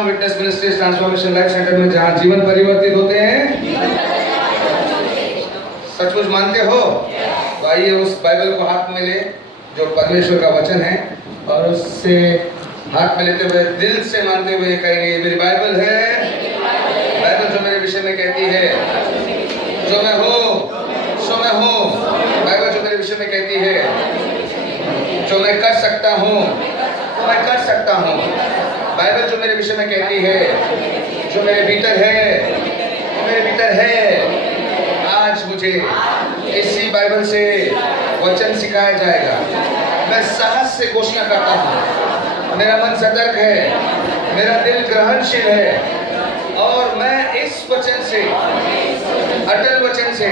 हूँ witness ministries transformation life centre में, जहाँ जीवन परिवर्तित होते हैं। सचमुच मानते हो? तो आइए उस बाइबल को हाथ में ले जो परमेश्वर का वचन है, और उससे हाथ में लेते हुए दिल से मानते हुए कहेंगे, मेरी बाइबल है। बाइबल जो मेरे विषय में कहती है, जो मैं हूँ सो मैं हूँ। बाइबल जो मेरे विषय में कहती है, जो मैं कर सकता हूँ वो मैं कर सकता हूँ। बाइबल जो मेरे विषय में कहती है, जो मेरे भीतर है वो मेरे भीतर है। आज मुझे इसी बाइबल से वचन सिखाया जाएगा। मैं साहस से घोषणा करता हूँ, मेरा मन सतर्क है, मेरा दिल ग्रहणशील है, और मैं इस वचन से, अटल वचन से,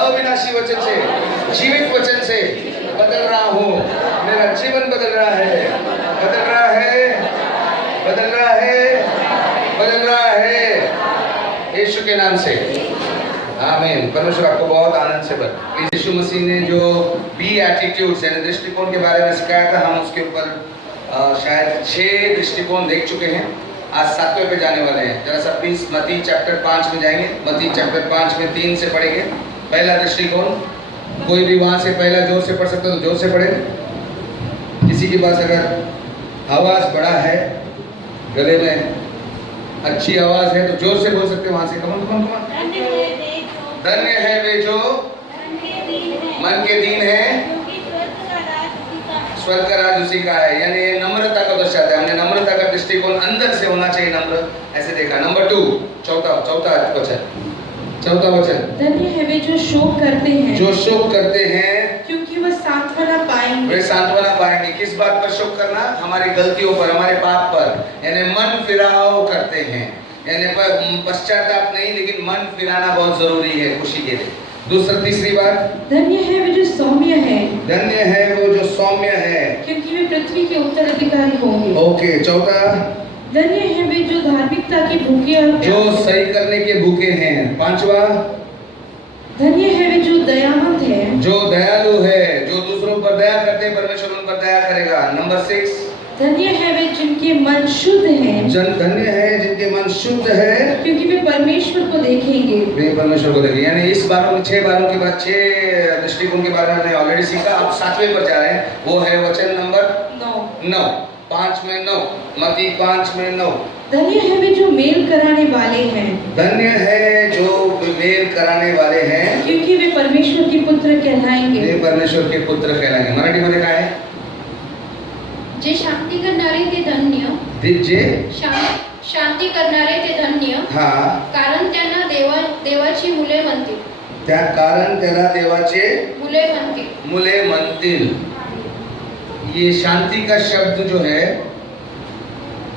अविनाशी वचन से, जीवित वचन से बदल रहा हूँ। मेरा जीवन बदल रहा है, बदल रहा है, बदल रहा है, बदल रहा है, यीशु के नाम से, आमीन। परमेश्वर आपको बहुत आनंद से भरे। यीशु मसीह ने जो बी एटीट्यूड्स यानी दृष्टिकोण के बारे में सिखाया था, हम उसके ऊपर शायद 6 दृष्टिकोण देख चुके हैं। आज 7वें पे जाने वाले हैं। जरा सा प्लीज मत्ती चैप्टर 5 में जाएंगे। मत्ती चैप्टर 5 में 3 से पढ़ेंगे। पहला दृष्टिकोण, कोई भी वहाँ से पहला जोर से पढ़ सकता है तो जोर से पढ़े। किसी के पास अगर आवाज़ बड़ा है, गले में अच्छी आवाज़ है, तो जोर से बोल सकते हैं वहाँ से। कमन कमन कमन। धन्य है वे जो मन के दीन है, स्वर्ग का राज उसी का है। यानी नम्रता को दर्शाता है। हमने नम्रता का दृष्टिकोण अंदर से होना चाहिए, नम्र, ऐसे देखा। नंबर 2, चौथा वचन, धन्य है वे जो शोक करते हैं, जो शोक करते हैं, क्योंकि वह सांत्वना पाएंगे। वे सांत्वना पाएंगे। किस बात पर शोक करना? हमारी गलतियों पर, हमारे पाप पर, यानी मन फिराव करते हैं। यानी पश्चाताप नहीं, लेकिन मन फिराना बहुत जरूरी है खुशी के लिए। तीसरी बात, धन्य है वे जो सौम्य है, धन्य है वो जो सौम्य है, क्योंकि वे पृथ्वी के उत्तराधिकारी होंगे। ओके। चौथा, धन्य है वे जो धार्मिकता के भूखे और जो सही करने के भूखे हैं। पांचवा, धन्य है वे जो दयावंत है, जो दयालु है, जो दूसरों पर दया करते हैं, परमेश्वर उन पर दया करेगा। नंबर 6, धन्य है वे जिनके मन शुद्ध हैं, धन्य है जिनके मन शुद्ध है, क्योंकि वे परमेश्वर को देखेंगे। वे परमेश्वर को देखेंगे। यानी इस 6 बारों के बाद 6 दृष्टिकोण के बारे में हमने ऑलरेडी सीखा। अब 7वें पर जा रहे हैं, वो है वचन नंबर 9। 5 में 9, मत्ती 5 में 9। धन्य है वे जो मेल कराने वाले हैं, धन्य है जो मेल कराने वाले हैं, क्योंकि वे परमेश्वर के पुत्र कहलाएंगे। वे परमेश्वर के पुत्र कहलाएंगे। मराठी मध्ये काय आहे? जे शांती करणारे ते धन्य, जे शांती करणारे ते धन्य, कारण त्यांना देवाची मुले म्हणतील। कारण त्याला देवाचे मुले म्हणतील। ये शांति का शब्द जो है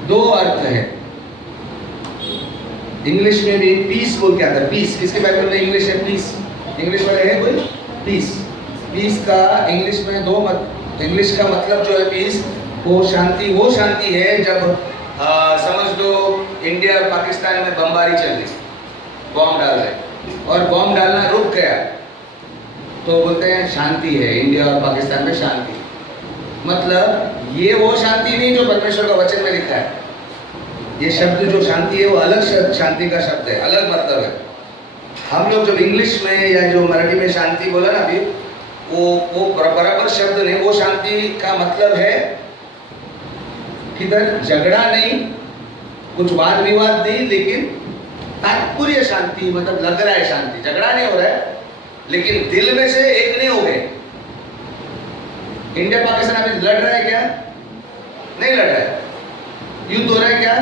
2 अर्थ है। इंग्लिश में भी पीस बोल के आता है। पीस किसके बाइबल में इंग्लिश है? पीस इंग्लिश वाले है कोई? पीस का इंग्लिश में 2 इंग्लिश का मतलब जो है पीस, वो शांति है जब समझ लो इंडिया और पाकिस्तान में बमबारी चल रही, बॉम्ब डाल रहे और बॉम्ब डालना रुक गया, तो बोलते हैं शांति है, इंडिया और पाकिस्तान में शांति। मतलब ये वो शांति नहीं जो परमेश्वर का वचन में लिखा है। ये शब्द जो शांति है वो अलग शांति का शब्द है, अलग मतलब है। हम लोग जब इंग्लिश में या जो मराठी में शांति बोला ना अभी, वो बराबर शब्द नहीं। वो शांति का मतलब है किधर झगड़ा नहीं, कुछ वाद विवाद नहीं, लेकिन तात्पर्य शांति, मतलब लग रहा है शांति, झगड़ा नहीं हो रहा है, लेकिन दिल में से एक नहीं हो गए। इंडिया पाकिस्तान अभी लड़ रहा है क्या? नहीं लड़ रहा है। युद्ध हो रहा है क्या?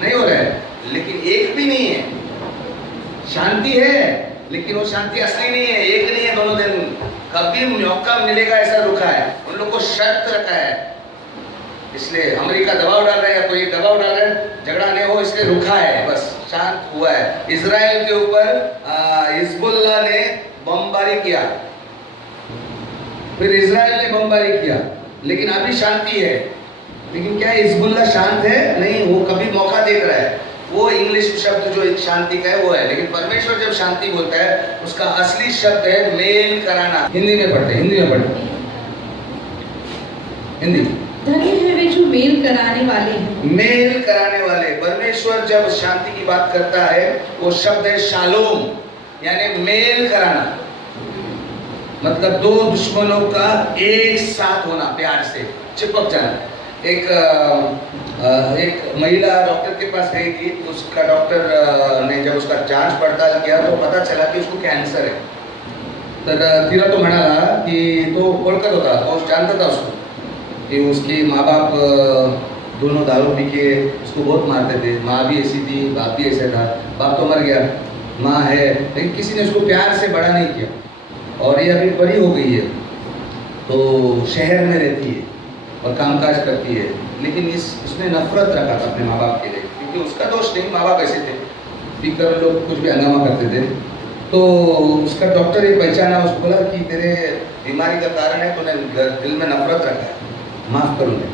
नहीं हो रहा है, लेकिन एक भी नहीं है। शांति है, लेकिन वो शांति असली नहीं है, एक नहीं है। दोनों दिन कभी मौका मिलेगा ऐसा रुका है, उन लोगों को शर्त रखा है। इसलिए अमेरिका दबाव डाल रहा है या कोई दबाव डाल रहा है, झगड़ा नहीं हो इसलिए रुका है, बस शांत हुआ है। इजराइल के ऊपर हिजबुल्लाह ने बमबारी किया, फिर इजराइल ने बमबारी किया, लेकिन अभी शांति है। लेकिन क्या हिजबुल्लाह शांत है? नहीं, वो कभी मौका देख रहा है। वो इंग्लिश शब्द जो शांति का है वो है, लेकिन परमेश्वर जब शांति बोलता है उसका असली शब्द है मेल कराना। हिंदी में पढ़ते, हिंदी। धन्य है वे जो मेल कराने वाले हैं। मेल कराने वाले, परमेश्वर जब शांति की बात करता है वो शब्द है शालोम, यानी मेल कराना। मतलब दो दुश्मनों का एक साथ होना, प्यार से चिपक जाना। एक महिला डॉक्टर के पास गई थी, उसका डॉक्टर ने जब उसका जांच पड़ताल किया तो पता चला कि उसको कैंसर है। तर तिला तो म्हणाला की तो ओळखत होता, तो जानता था उसको कि उसकी माँ बाप दोनों दारू पी के उसको बहुत मारते थे। माँ भी ऐसी थी, बाप भी ऐसा था। बाप तो मर गया, माँ है, लेकिन किसी ने उसको प्यार से बड़ा नहीं किया। और ये अभी बड़ी हो गई है, तो शहर में रहती है और कामकाज करती है, लेकिन उसने नफरत रखा था अपने माँ बाप के लिए, क्योंकि उसका दोष नहीं, माँ बाप ऐसे थे, पीकर लोग कुछ भी हंगामा करते थे। तो उसका डॉक्टर ये पहचाना, उसको बोला कि तेरे बीमारी का कारण है, तूने दिल में नफरत रखा है, माफ करूँगा।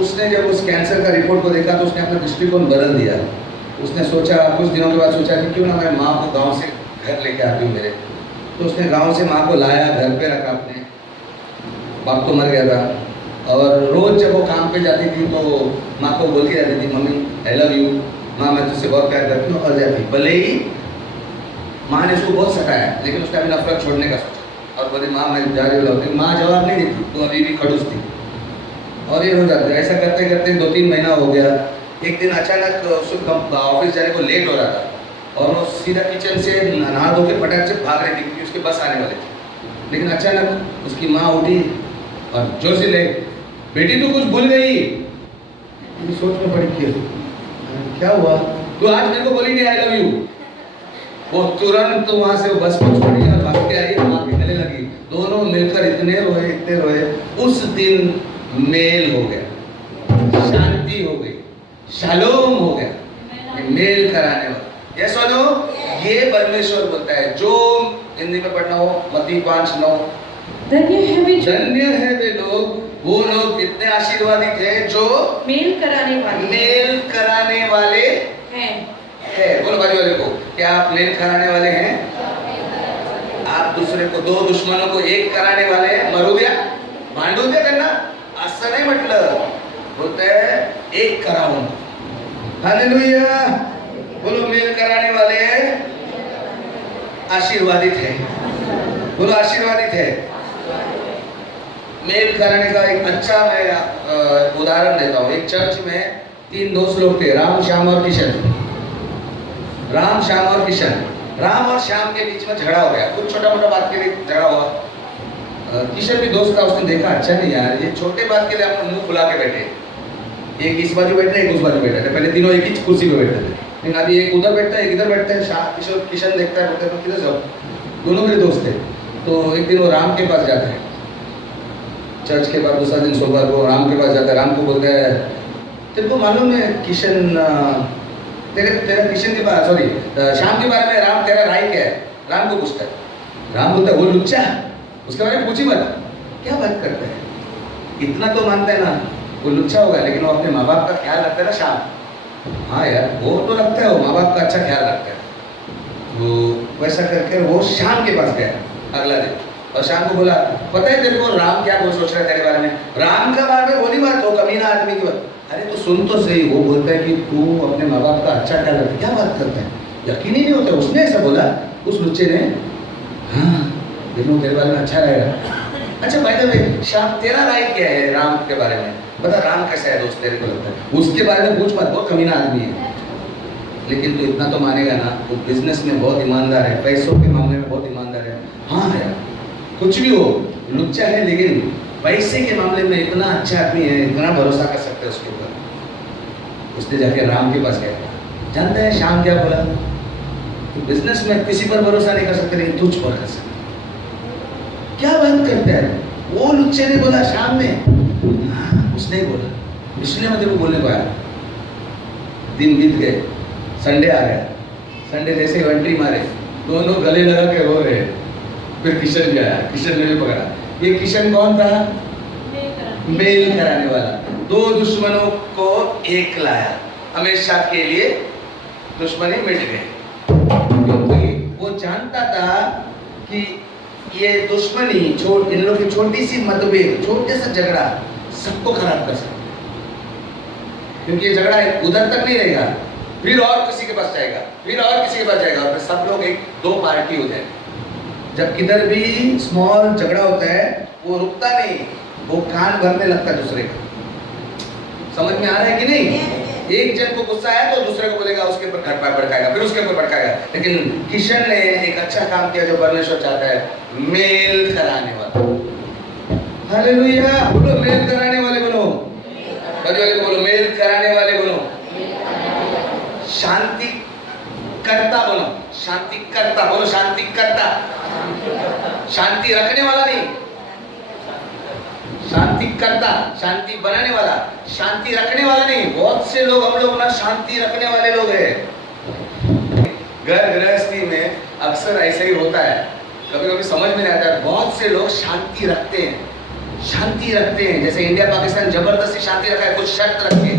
उसने जब उस कैंसर का रिपोर्ट को देखा तो उसने अपना दृष्टिकोण बदल दिया। उसने सोचा, कुछ दिनों के बाद सोचा कि क्यों ना मैं माँ को गांव से घर लेके आती हूँ मेरे। तो उसने गांव से माँ को लाया, घर पे रखा अपने, बाप तो मर गया था। और रोज जब वो काम पे जाती थी तो माँ को बोलती रहती थी, मम्मी आई लव यू, माँ मैं तुझसे बहुत प्यार करती हूँ, और जाती। भले ही माँ ने उसको बहुत सताया, लेकिन उसने अभी नफरत छोड़ने का सोचा और बोली माँ मैं जा रही हूँ। माँ जवाब नहीं देती, तो अभी भी खड़ूस थी और ये हो जाता। ऐसा करते करते 2-3 महीना हो गया। एक दिन अचानक उसको ऑफिस जाने को लेट हो रहा था और वो सीधा किचन से नहा धो के फटाक से भाग रही थी क्योंकि उसके बस आने वाले थे। लेकिन अचानक उसकी माँ उठी और जोर से ले, बेटी तू कुछ भूल गई। सोच में पड़ी कि क्या हुआ, तू आज मेरे को बोली नहीं आई लव यू। वो तुरंत तो वहां से बस पहुंच पड़ी और भाग के आई, माँ के गले लगी। दोनों मिलकर इतने रोए। उस दिन मेल हो गया, शांति हो गई, शालोम हो गया, मेल कराने वाला। ये सुनो, ये परमेश्वर बोलता है। जो हिंदी में पढ़ना हो, मत्ती 5:9, धन्य है वे लोग, वो लोग कितने आशीर्वादित हैं जो मेल कराने वाले हैं। बोलो बाजू वाले को, क्या आप मेल कराने वाले हैं? आप दूसरे को, दो दुश्मनों को एक कराने वाले हैं। मरू द्या, भांडू द्या त्यांना, असं नाही म्हटलं, बोलते एक करावून। हालेलुया, बोलो मेल कराने वाले आशीर्वादित है। बोलो आशीर्वादित है। मेल कराने का एक अच्छा मैं उदाहरण देता हूँ। एक चर्च में 3 दोस्त लोग थे, राम, श्याम और किशन। राम और श्याम के बीच में झगड़ा हो गया, कुछ छोटा मोटा बात के लिए झगड़ा हुआ। किशन भी दोस्त था, उसने देखा अच्छा नहीं यार, ये छोटे बात के लिए हम मुंह फुला के बैठे, एक इस बाजू बैठे एक उस बाजू बैठे थे। पहले तीनों एक ही कुर्सी पे बैठते थे, लेकिन अभी एक उधर बैठता है एक इधर बैठता है। किशन देखता है, बोलता है किधर जाओ, दोनों मेरे दोस्त थे। तो एक दिन वो राम के पास जाता है, चर्च के बाद दूसरा दिन सोमवार को राम के पास जाता है। राम को बोलता है, तेरे को मालूम है किशन, तेरा किशन के बारे, सॉरी श्याम के बारे में राम तेरा राय क्या है? राम को पूछता है। राम बोलता है वो लुच्चा, उसके बारे में पूछी मत, क्या बात करता है, इतना तो मानता है ना, वो लुच्चा होगा लेकिन वो अपने माँ बाप का ख्याल रखता है ना श्याम। हाँ यार, वो तो रखता है, वो माँ बाप का अच्छा ख्याल रखता है। तो वैसा करके वो श्याम के पास गया अगला दिन और श्याम को बोला, पता है तेरे को राम क्या सोच रहा है तेरे बारे में? राम का बारे में बोली बात हो, कमीना आदमी की बात। अरे तो सुन तो सही, वो बोलता है कि तू अपने माँ बाप का अच्छा ख्याल रखता है, क्या बात करता है, यकीन ही नहीं होता। उसने ऐसा बोला, उस लुच्चे ने। हाँ देखो तेरे बारे में अच्छा रहेगा। अच्छा भाई द श्याम, तेरा राय क्या है राम के बारे में? बता राम कैसा है दोस्त तेरे को लगता है? उसके बारे में पूछ मत, बहुत कमीना आदमी है। लेकिन तू इतना तो मानेगा ना, वो बिजनेस में बहुत ईमानदार है, पैसों के मामले में बहुत ईमानदार है। हाँ यार, कुछ भी हो, लुच्चा है लेकिन पैसे के मामले में इतना अच्छा आदमी है, इतना भरोसा कर सकते हैं उसके ऊपर। उसने जाके राम के पास गया। जानते हैं श्याम क्या बोला? तो बिजनेस में किसी पर भरोसा नहीं कर सकते, लेकिन तुझ पर कर सकते। क्या बात करता है? वो लुच्चे ने बोला श्याम ने, उसने ही बोला, इसलिए मैं तेरे को बोलने को आया। दिन बीत गए, संडे आ गया। संडे जैसे एंट्री मारे, दोनों गले लगा के रो रहे। फिर किशन भी आया, किशन ने भी पकड़ा। ये किशन कौन था? मेल कराने वाला। दो दुश्मनों को एक लाया, हमेशा के लिए दुश्मनी मिट गई। क्योंकि वो जानता था कि ये दुश्मनी इन लोगों की छोटी सी मतभेद, छोटे सा झगड़ा सबको खराब कर सकता। क्योंकि ये झगड़ा उधर तक नहीं रहेगा, फिर और किसी के पास जाएगा, फिर और किसी के पास जाएगा, और फिर सब लोग एक दो पार्टी हो जाए। जब किधर भी स्मॉल झगड़ा होता है वो रुकता नहीं, वो कान भरने लगता है दूसरे का। समझ में आ रहा है कि नहीं? एक जन को गुस्सा है तो दूसरे को बोलेगा, उसके ऊपर खटपट भड़काएगा, फिर उसके ऊपर भड़काएगा। लेकिन किशन ने एक अच्छा काम किया जो परमेश्वर चाहता है, मेल कराने वाला। हालेलुया, बोलो मेल कराने वाले बनो। बोलो मेल कराने वाले बनो। शांति करता बनो, शांति करता बोलो, शांति करता। शांति रखने वाला नहीं, शांति करता, शांति बनाने वाला, शांति रखने वाला नहीं। बहुत से लोग, हम लोग ना शांति रखने वाले लोग हैं। घर गृहस्थी में अक्सर ऐसा ही होता है, कभी कभी समझ में नहीं आता। बहुत से लोग शांति रखते हैं, शांति रखते हैं। जैसे इंडिया पाकिस्तान जबरदस्ती शांति रखा है, कुछ शर्त रखे,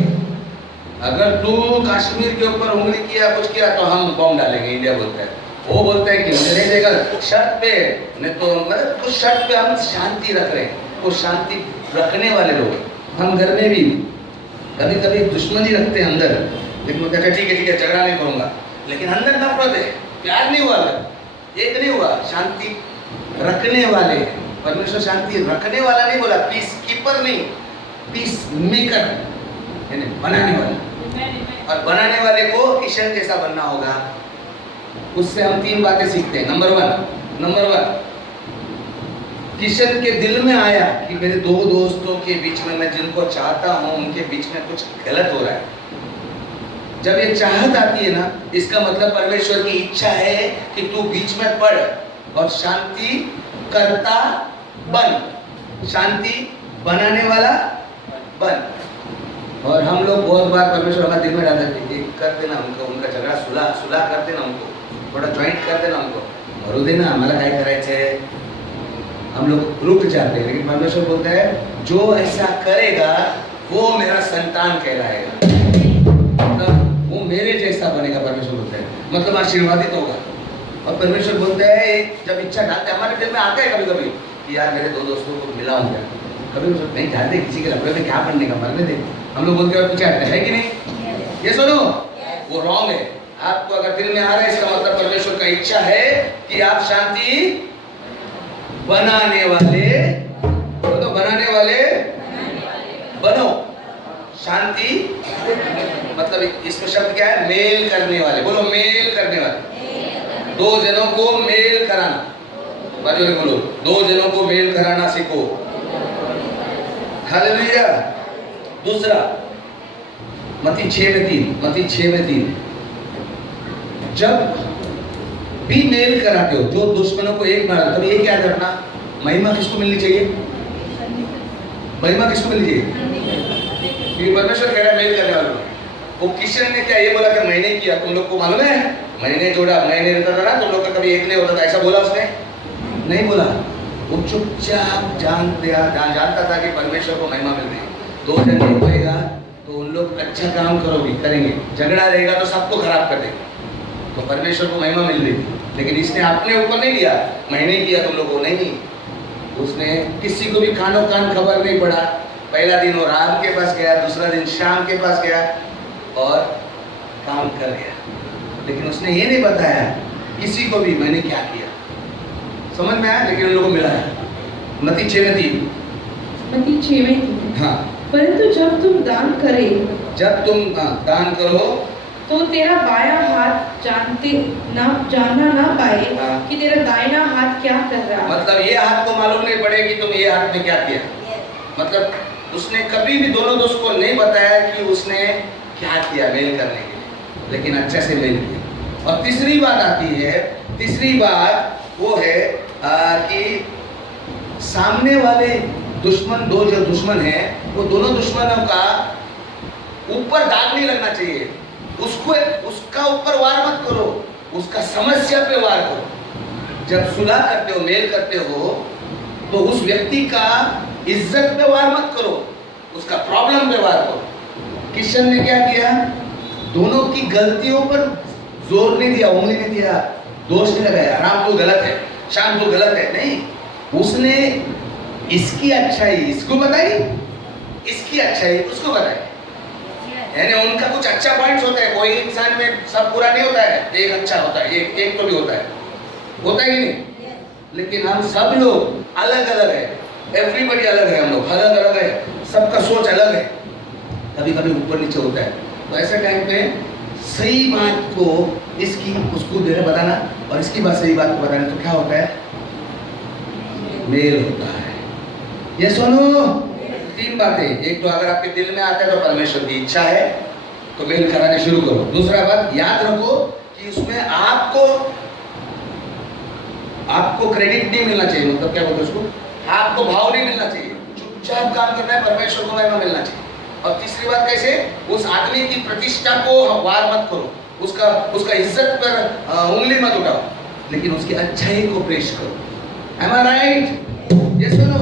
अगर तू कश्मीर के ऊपर उंगली किया, कुछ किया तो हम बॉम्ब डालेंगे, इंडिया बोलता है। वो बोलता है कि मुझे नहीं देगा, शर्त पे, नहीं तो मतलब कुछ शर्त पे हम शांति रख रहे हैं। वो शांति रखने वाले लोग, हम घर में भी कभी कभी दुश्मनी रखते हैं अंदर, लेकिन वो कहते हैं ठीक है झगड़ा नहीं करूंगा, लेकिन अंदर नफरत है, प्यार नहीं हुआ, एक नहीं हुआ। शांति रखने वाले, परमेश्वर शांति रखने वाला नहीं बोला, पीस कीपर नहीं, पीस मेकर, बनाने वाला। और बनाने वाले को किशन जैसा बनना होगा। उससे हम तीन बातें सीखते हैं। नंबर वन, किशन के दिल में आया कि मेरे दो दोस्तों के बीच में, मैं जिनको चाहता हूं उनके बीच में कुछ गलत हो रहा है। जब ये चाहत आती है ना, इसका मतलब परमेश्वर की इच्छा है कि तू बीच में पड़ और शांति करता बन, शांति बनाने वाला बन। और हम लोग बहुत बार परमेश्वर हमारे दिल में डाल देते हैं, कर देना उनको, उनका झगड़ा सुलह कर देना, उनको थोड़ा ज्वाइंट कर देना, उनको भरू देना, हमारा काय करायचं है। हम लोग रुक जाते हैं, लेकिन परमेश्वर बोलता है जो ऐसा करेगा वो मेरा संतान कहलाएगा, मतलब वो मेरे जैसा बनेगा। परमेश्वर बोलता है, मतलब आशीर्वादित होगा। और परमेश्वर बोलता है, जब इच्छा डालते हैं, हमारे दिल में आता है कभी कभी कि यार मेरे दो दोस्तों को मिलाऊंगा, कभी नहीं डालते, किसी के लफड़े में क्या पढ़ने का, मरने दे। हम लोग बोलते हैं पीछे हटते हैं कि नहीं? ये सुनो, वो रॉन्ग है। आपको अगर दिल में आ रहा है, इसका मतलब परमेश्वर का इच्छा है कि आप शांति बनाने वाले, तो बनाने वाले बनो। शांति मतलब इसमें शब्द क्या है? मेल करने वाले। बोलो मेल करने वाले। दो जनों को मेल कराना, बोलो दो जनों को मेल कराना सीखो। हालेलुया। दूसरा, मत्ती 6:3, जब भी मेल कराते हो, जो दुश्मनों को एक बना, तब एक याद रखना, महिमा किसको मिलनी चाहिए? महिमा किसको मिलनी चाहिए? क्योंकि परमेश्वर कह रहा है मेल करने वालों। वो किशन ने क्या ये बोला कि मैंने किया, तुम लोग को मालूम है, मैंने जोड़ा, मैंने रहता था ना, तुम लोग का कभी एक नहीं होता था, ऐसा बोला उसने? नहीं बोला। वो चुपचाप जानता था कि परमेश्वर को महिमा मिल रही है। दो जन नहीं होएगा तो उन लोग अच्छा काम करेंगे, झगड़ा रहेगा तो सबको खराब कर देंगे। तो परमेश्वर को महिमा मिल रही थी, लेकिन इसने अपने ऊपर नहीं लिया, मैंने किया तुम लोगों नहीं। उसने किसी को भी कानो कान खबर नहीं पड़ा। पहला दिन वो राम के पास गया, दूसरा दिन शाम के पास गया और काम कर गया, लेकिन उसने ये नहीं बताया किसी को भी मैंने क्या किया। समझ में आया? लेकिन उन लोगों को मिला है। मत्ती 6:3। हाँ, परंतु जब तुम दान करो तो तेरा बायां हाथ जानना ना पाए कि तेरा दाहिना हाथ क्या कर रहा है। मतलब ये हाथ को मालूम नहीं पड़े कि तुम ये हाथ में क्या किया। मतलब उसने कभी भी दोनों दोस्त को नहीं बताया कि उसने क्या किया मेल करने के लिए, लेकिन अच्छे से मेल किया। और तीसरी बात आती है, तीसरी बात वो है कि सामने वाले दुश्मन, दो जो दुश्मन है, वो दोनों दुश्मनों का ऊपर दाग नहीं लगना चाहिए। उसका ऊपर वार मत करो, उसका समस्या पे वार करो। जब सुलह करते हो, मेल करते हो, तो उस व्यक्ति का इज्जत पे वार मत करो, उसका प्रॉब्लम पे वार करो। किशन ने क्या किया? दोनों की गलतियों पर जोर नहीं दिया, उंगली नहीं दिया, दोष नहीं लगाया, राम तो गलत है, श्याम तो गलत है, नहीं। उसने इसकी अच्छाई इसको बताई, इसकी अच्छाई उसको बताई। यानी उनका कुछ अच्छा पॉइंट्स होता है, कोई इंसान में सब पूरा नहीं होता है, एक अच्छा होता है, एक तो भी होता है कि नहीं? लेकिन हम सब लोग अलग अलग है, एवरीबडी अलग है, हम लोग अलग अलग है, सबका सोच अलग है, कभी कभी ऊपर नीचे होता है। तो ऐसे टाइम पे सही बात को इसकी उसको देर बताना और इसकी बात सही बात को बताना, तो क्या होता है? मेल होता है। ये सुनो, तीन बातें, एक तो अगर आपके दिल में आता है तो परमेश्वर की इच्छा है तो मेल कराने शुरू करो। दूसरा बात याद रखो कि उसमें आपको क्रेडिट नहीं मिलना चाहिए, मतलब क्या बोलते हैं उसको, आपको भाव नहीं मिलना चाहिए, चुपचाप काम करना है, परमेश्वर को महिमा मिलना चाहिए। और तीसरी बात कैसे, उस आदमी की प्रतिष्ठा को वार मत करो, उसका इज्जत पर उंगली मत उठाओ, लेकिन उसकी अच्छाई को प्रेष करो। Am I right? ये सुनो,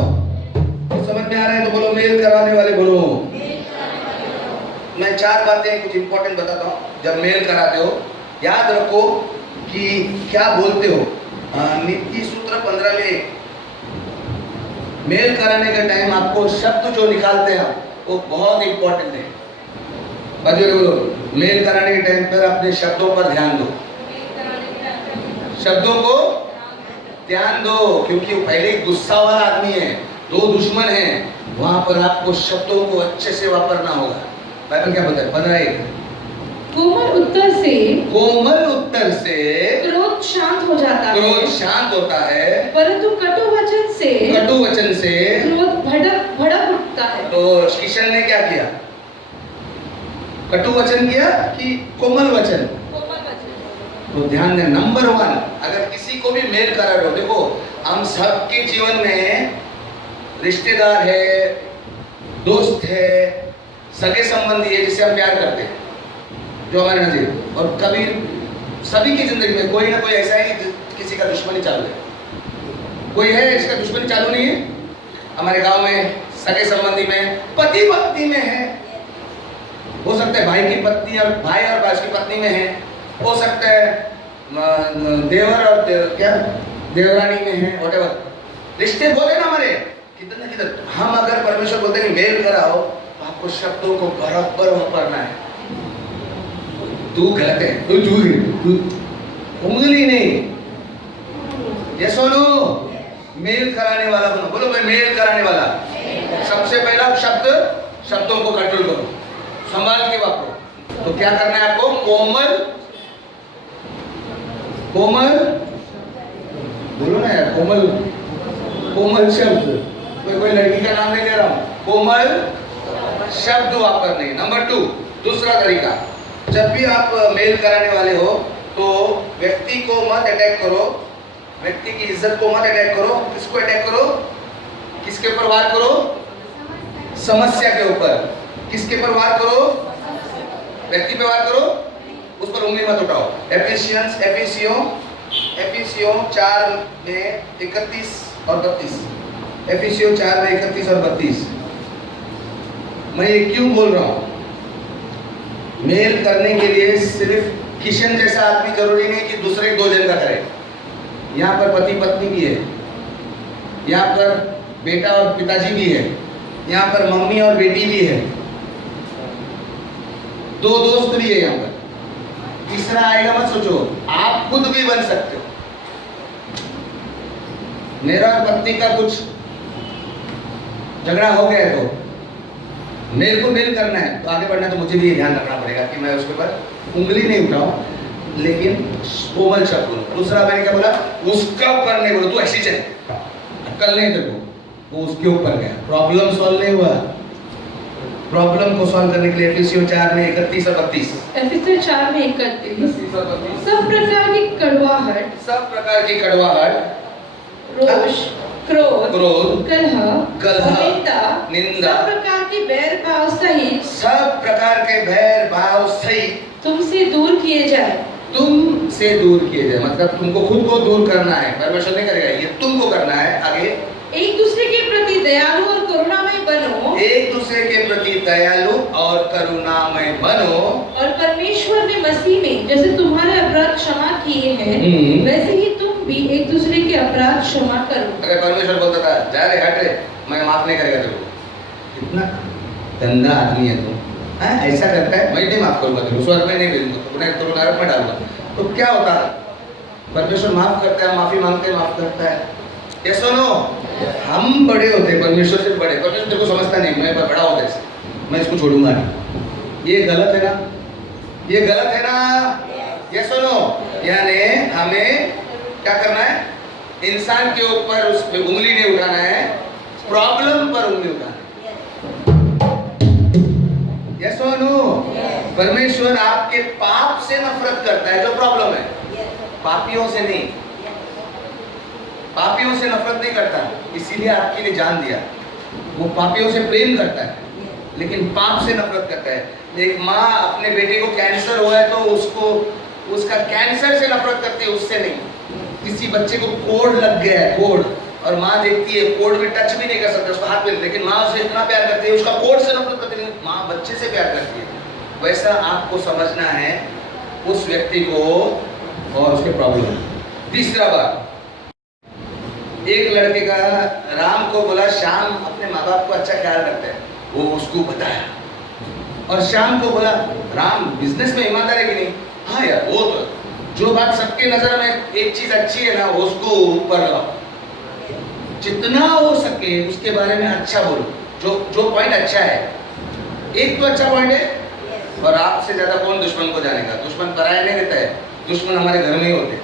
तो समझ में आ रहा है तो बोलो, मेल कराने वाले बोलो। मैं 4 बातें कुछ इंपॉर्टेंट बताता हूँ। जब मेल कराते हो याद रखो कि क्या बोलते हो। नीति सूत्र 15 में मेल कराने के टाइम आपको शब्द जो निकालते हैं वो बहुत इंपॉर्टेंट है। बाजू बोलो, मेल कराने के टाइम पर अपने शब्दों पर ध्यान दो, शब्दों को ध्यान दो, क्योंकि वो पहले ही गुस्सा वाला आदमी है, 2 दुश्मन हैं, वहां पर आपको शब्दों को अच्छे से वापरना होगा। बाइबल क्या बोलता है? 15:1 कोमल उत्तर से क्रोध शांत हो जाता है, क्रोध शांत होता है, परंतु कटु वचन से क्रोध भड़क उठता है। तो किशन ने क्या किया? कटु वचन किया कि कोमल वचन? तो ध्यान दें, नंबर 1, अगर किसी को भी मेल करा रहे हो, देखो हम सबके जीवन में रिश्तेदार है, दोस्त है, सगे संबंधी है जिससे हम प्यार करते हैं, जो हमारे नजदीक, और कभी सभी की जिंदगी में कोई ना कोई ऐसा है कि किसी का दुश्मनी चालू है। कोई है इसका दुश्मनी चालू नहीं है? हमारे गांव में सगे संबंधी में, पति पत्नी में है, हो सकता है भाई की पत्नी और भाई और बास की पत्नी में है, हो सकता है देवर और देवरानी में है, व्हाटएवर रिश्ते बोले ना हमारे किधर न किधर। हम अगर परमेश्वर बोलते हैं मेल कराओ तो आपको शब्दों को बराबर वापरना है। तू गलत है, तू उंगली नहीं, ये सुनो, मेल कराने वाला बनो। बोलो मैं मेल कराने वाला। सबसे पहला शब्दों को कंट्रोल करो, संभाल के वापरो। तो क्या करना है आपको? कोमल बोलो ना यार, कोमल शब्द, कोई लड़की का नाम नहीं ले रहा हूं, कोमल शब्द वापरने। नंबर 2, दूसरा तरीका, जब भी आप मेल कराने वाले हो तो व्यक्ति को मत अटैक करो, व्यक्ति की इज्जत को मत अटैक करो। किसको अटैक करो? किसके ऊपर वार करो? समस्या के ऊपर। किसके ऊपर वार करो? व्यक्ति पे वार करो, उस पर उंगली मत उठाओ। एफिसियों 4 में 31 और 32। एफिसियों 4 में 31 और 32। मैं ये क्यों बोल रहा हूं? मेल करने के लिए सिर्फ किशन जैसा आदमी जरूरी नहीं कि दूसरे 2 जन का करे। यहाँ पर पति पत्नी भी है, यहाँ पर बेटा और पिताजी भी है, यहाँ पर मम्मी और बेटी भी है, 2 दोस्त भी है यहाँ पर, तीसरा आएगा मत सोचो, आप खुद भी बन सकते हो। मेरा और पत्नी का कुछ झगड़ा हो गया तो मेरे को मेल करना है तो आगे बढ़ना, तो मुझे भी ध्यान रखना पड़ेगा कि मैं उसके ऊपर उंगली नहीं उठाऊं, लेकिन कोमल शब्द बोलो। दूसरा मैंने क्या बोला? उसका ऊपर नहीं बोलो, तू ऐसी चल, अक्ल नहीं तेरे को, वो उसके ऊपर गया, प्रॉब्लम सॉल्व नहीं हुआ। प्रॉब्लम को सॉल्व करने के लिए एफिसियों 4 में 31 और 32। एफिसियों 4 में 31। सब प्रकार की कड़वाहट, रोष, क्रोध, कलह, निंदा, सब प्रकार के बैर भाव सहित तुमसे दूर किए जाए। मतलब तुमको खुद को दूर करना है, परमेश्वर नहीं करेगा, ये तुमको करना है। आगे, एक दूसरे के प्रति दयालु और करुणामय बनो। और परमेश्वर ने मसीह में जैसे तुम्हारे अपराध क्षमा किए हैं, वैसे ही तुम भी एक दूसरे के अपराध क्षमा करो। अगर परमेश्वर बोलता था जा रे हट रे, मैं माफ नहीं करेगा तेरे को, कितना गंदा आदमी है तुम, हाँ, ऐसा करता है, मैं नहीं माफ करूंगा तुझे, स्वर्ग में नहीं भेजूंगा, तुमने तो नरक में डालूंगा। तो क्या होता है? परमेश्वर माफ करता है, माफी मांगते माफ करता है। ये सुनो, हम बड़े होते हैं, परमेश्वर से बड़े। परमेश्वर तेरे को समझता नहीं, मैं बड़ा होता है, मैं इसको छोड़ूंगा नहीं। ये गलत है ना, ये गलत है ना। ये सुनो, यानी हमें क्या करना है? इंसान के ऊपर उस पे उंगली नहीं उठाना है, प्रॉब्लम पर उंगली उठाना है। यस और नो? परमेश्वर आपके पाप से नफरत करता है, जो प्रॉब्लम है, पापियों से नहीं। पापियों से नफरत नहीं करता, इसीलिए आपके लिए जान दिया। वो पापियों से प्रेम करता है, लेकिन पाप से नफरत करता है। एक माँ अपने बेटे को कैंसर हुआ है तो उसको उसका कैंसर से नफरत करती है, उससे नहीं। किसी बच्चे को कोढ़ लग गया है, कोढ़, और माँ देखती है कोढ़ में टच भी नहीं कर सकती, उसका हाथ में, लेकिन माँ उसे इतना प्यार करती है, उसका कोढ़ से नफरत करती है, माँ बच्चे से प्यार करती है। वैसा आपको समझना है उस व्यक्ति को और उसके प्रॉब्लम। तीसरा बात, एक लड़के का राम को बोला श्याम अपने माँ बाप को अच्छा ख्याल रखता है, वो उसको बताया। और श्याम को बोला राम बिजनेस में ईमानदार है कि नहीं? हाँ यार, वो तो जो बात सबके नजर में एक चीज अच्छी है ना, उसको ऊपर लाओ, जितना हो सके उसके बारे में अच्छा बोलो, जो पॉइंट अच्छा है। एक तो अच्छा पॉइंट है, और आपसे ज्यादा कौन दुश्मन को जानेगा? दुश्मन पराया नहीं रहता है, दुश्मन हमारे घर में ही होते हैं।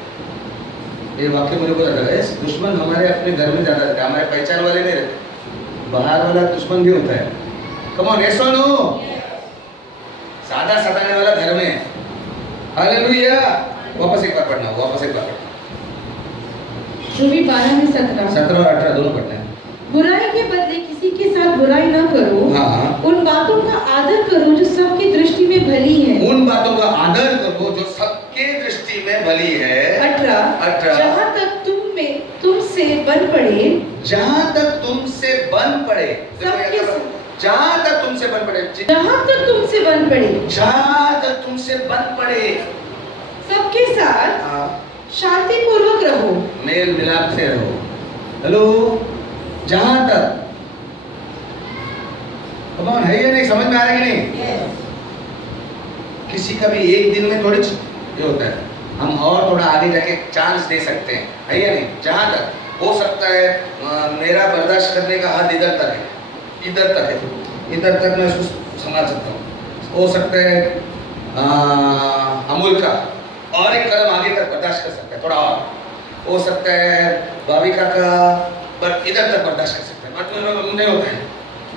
ये वाक्य मुझे पता लगा, दुश्मन हमारे अपने घर में ज्यादा रहते हैं, हमारे पहचान वाले नहीं रहते, बाहर वाला दुश्मन भी होता है। कम ऑन, यस और नो? सादा सताने वाला घर में है। हालेलुया। वापस एक बार पढ़ना, वापस एक बार पढ़ना। रूबी 12 में 17 और 18 दोनों पढ़ना है। बुराई के बदले किसी के साथ बुराई ना करो। हाँ। उन बातों का आदर करो जो सबकी दृष्टि में भली है। उन बातों का आदर करो जो सबके दृष्टि में भली है। 18 जहाँ तक तुमसे बन पड़े, जहाँ तक तुमसे बन पड़े, जहाँ तक तुमसे बन पड़े, जहाँ तक तुमसे बन पड़े, जहाँ तक तुमसे बन पड़े, सबके साथ शांति पूर्वक रहो, मेल मिलाप से रहो। हेलो, जहाँ तक, कौन है या नहीं? समझ में आ रहा है कि नहीं? किसी का भी एक दिन में थोड़ी ये होता है, हम और थोड़ा आगे जाके चांस दे सकते हैं, है या नहीं? जहाँ तक हो सकता है मेरा बर्दाश्त करने का हद इधर तक है, इधर तक है, इधर तक मैं उसको संभाल सकता हूँ। हो सकता है अमूल का और एक कदम आगे तक बर्दाश्त कर सकता है, थोड़ा और हो सकता है भाविका का, पर इधर तक बर्दाश्त कर सकता है, मतलब नहीं होता है,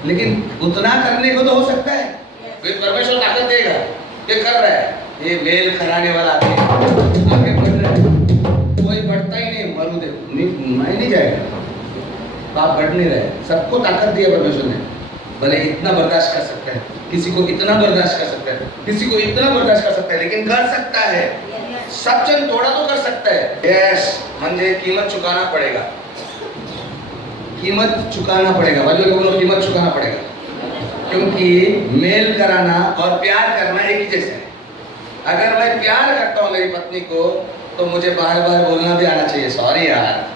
लेकिन उतना करने को तो हो सकता है। फिर परमेश्वर ताकत देगा, ये कर रहा है, ये मेल कराने वाला आदमी आगे बढ़ रहा है, कोई बढ़ता ही नहीं, मरू दे मैं नहीं जाएगा, आप बढ़ नहीं रहे। सबको ताकत दी है परमेश्वर ने, भले इतना बर्दाश्त कर सकता है, किसी को इतना बर्दाश्त कर सकता है, किसी को इतना बर्दाश्त कर सकता है, लेकिन कर सकता है। सब जन थोड़ा तो कर सकता है। यस, म्हणजे कीमत चुकाना पड़ेगा, कीमत चुकाना पड़ेगा, वालों को कीमत चुकाना पड़ेगा, क्योंकि मेल कराना और प्यार करना एक ही जैसे है। अगर मैं प्यार करता हूँ मेरी पत्नी को, तो मुझे बार बार बोलना भी आना चाहिए, सॉरी यार,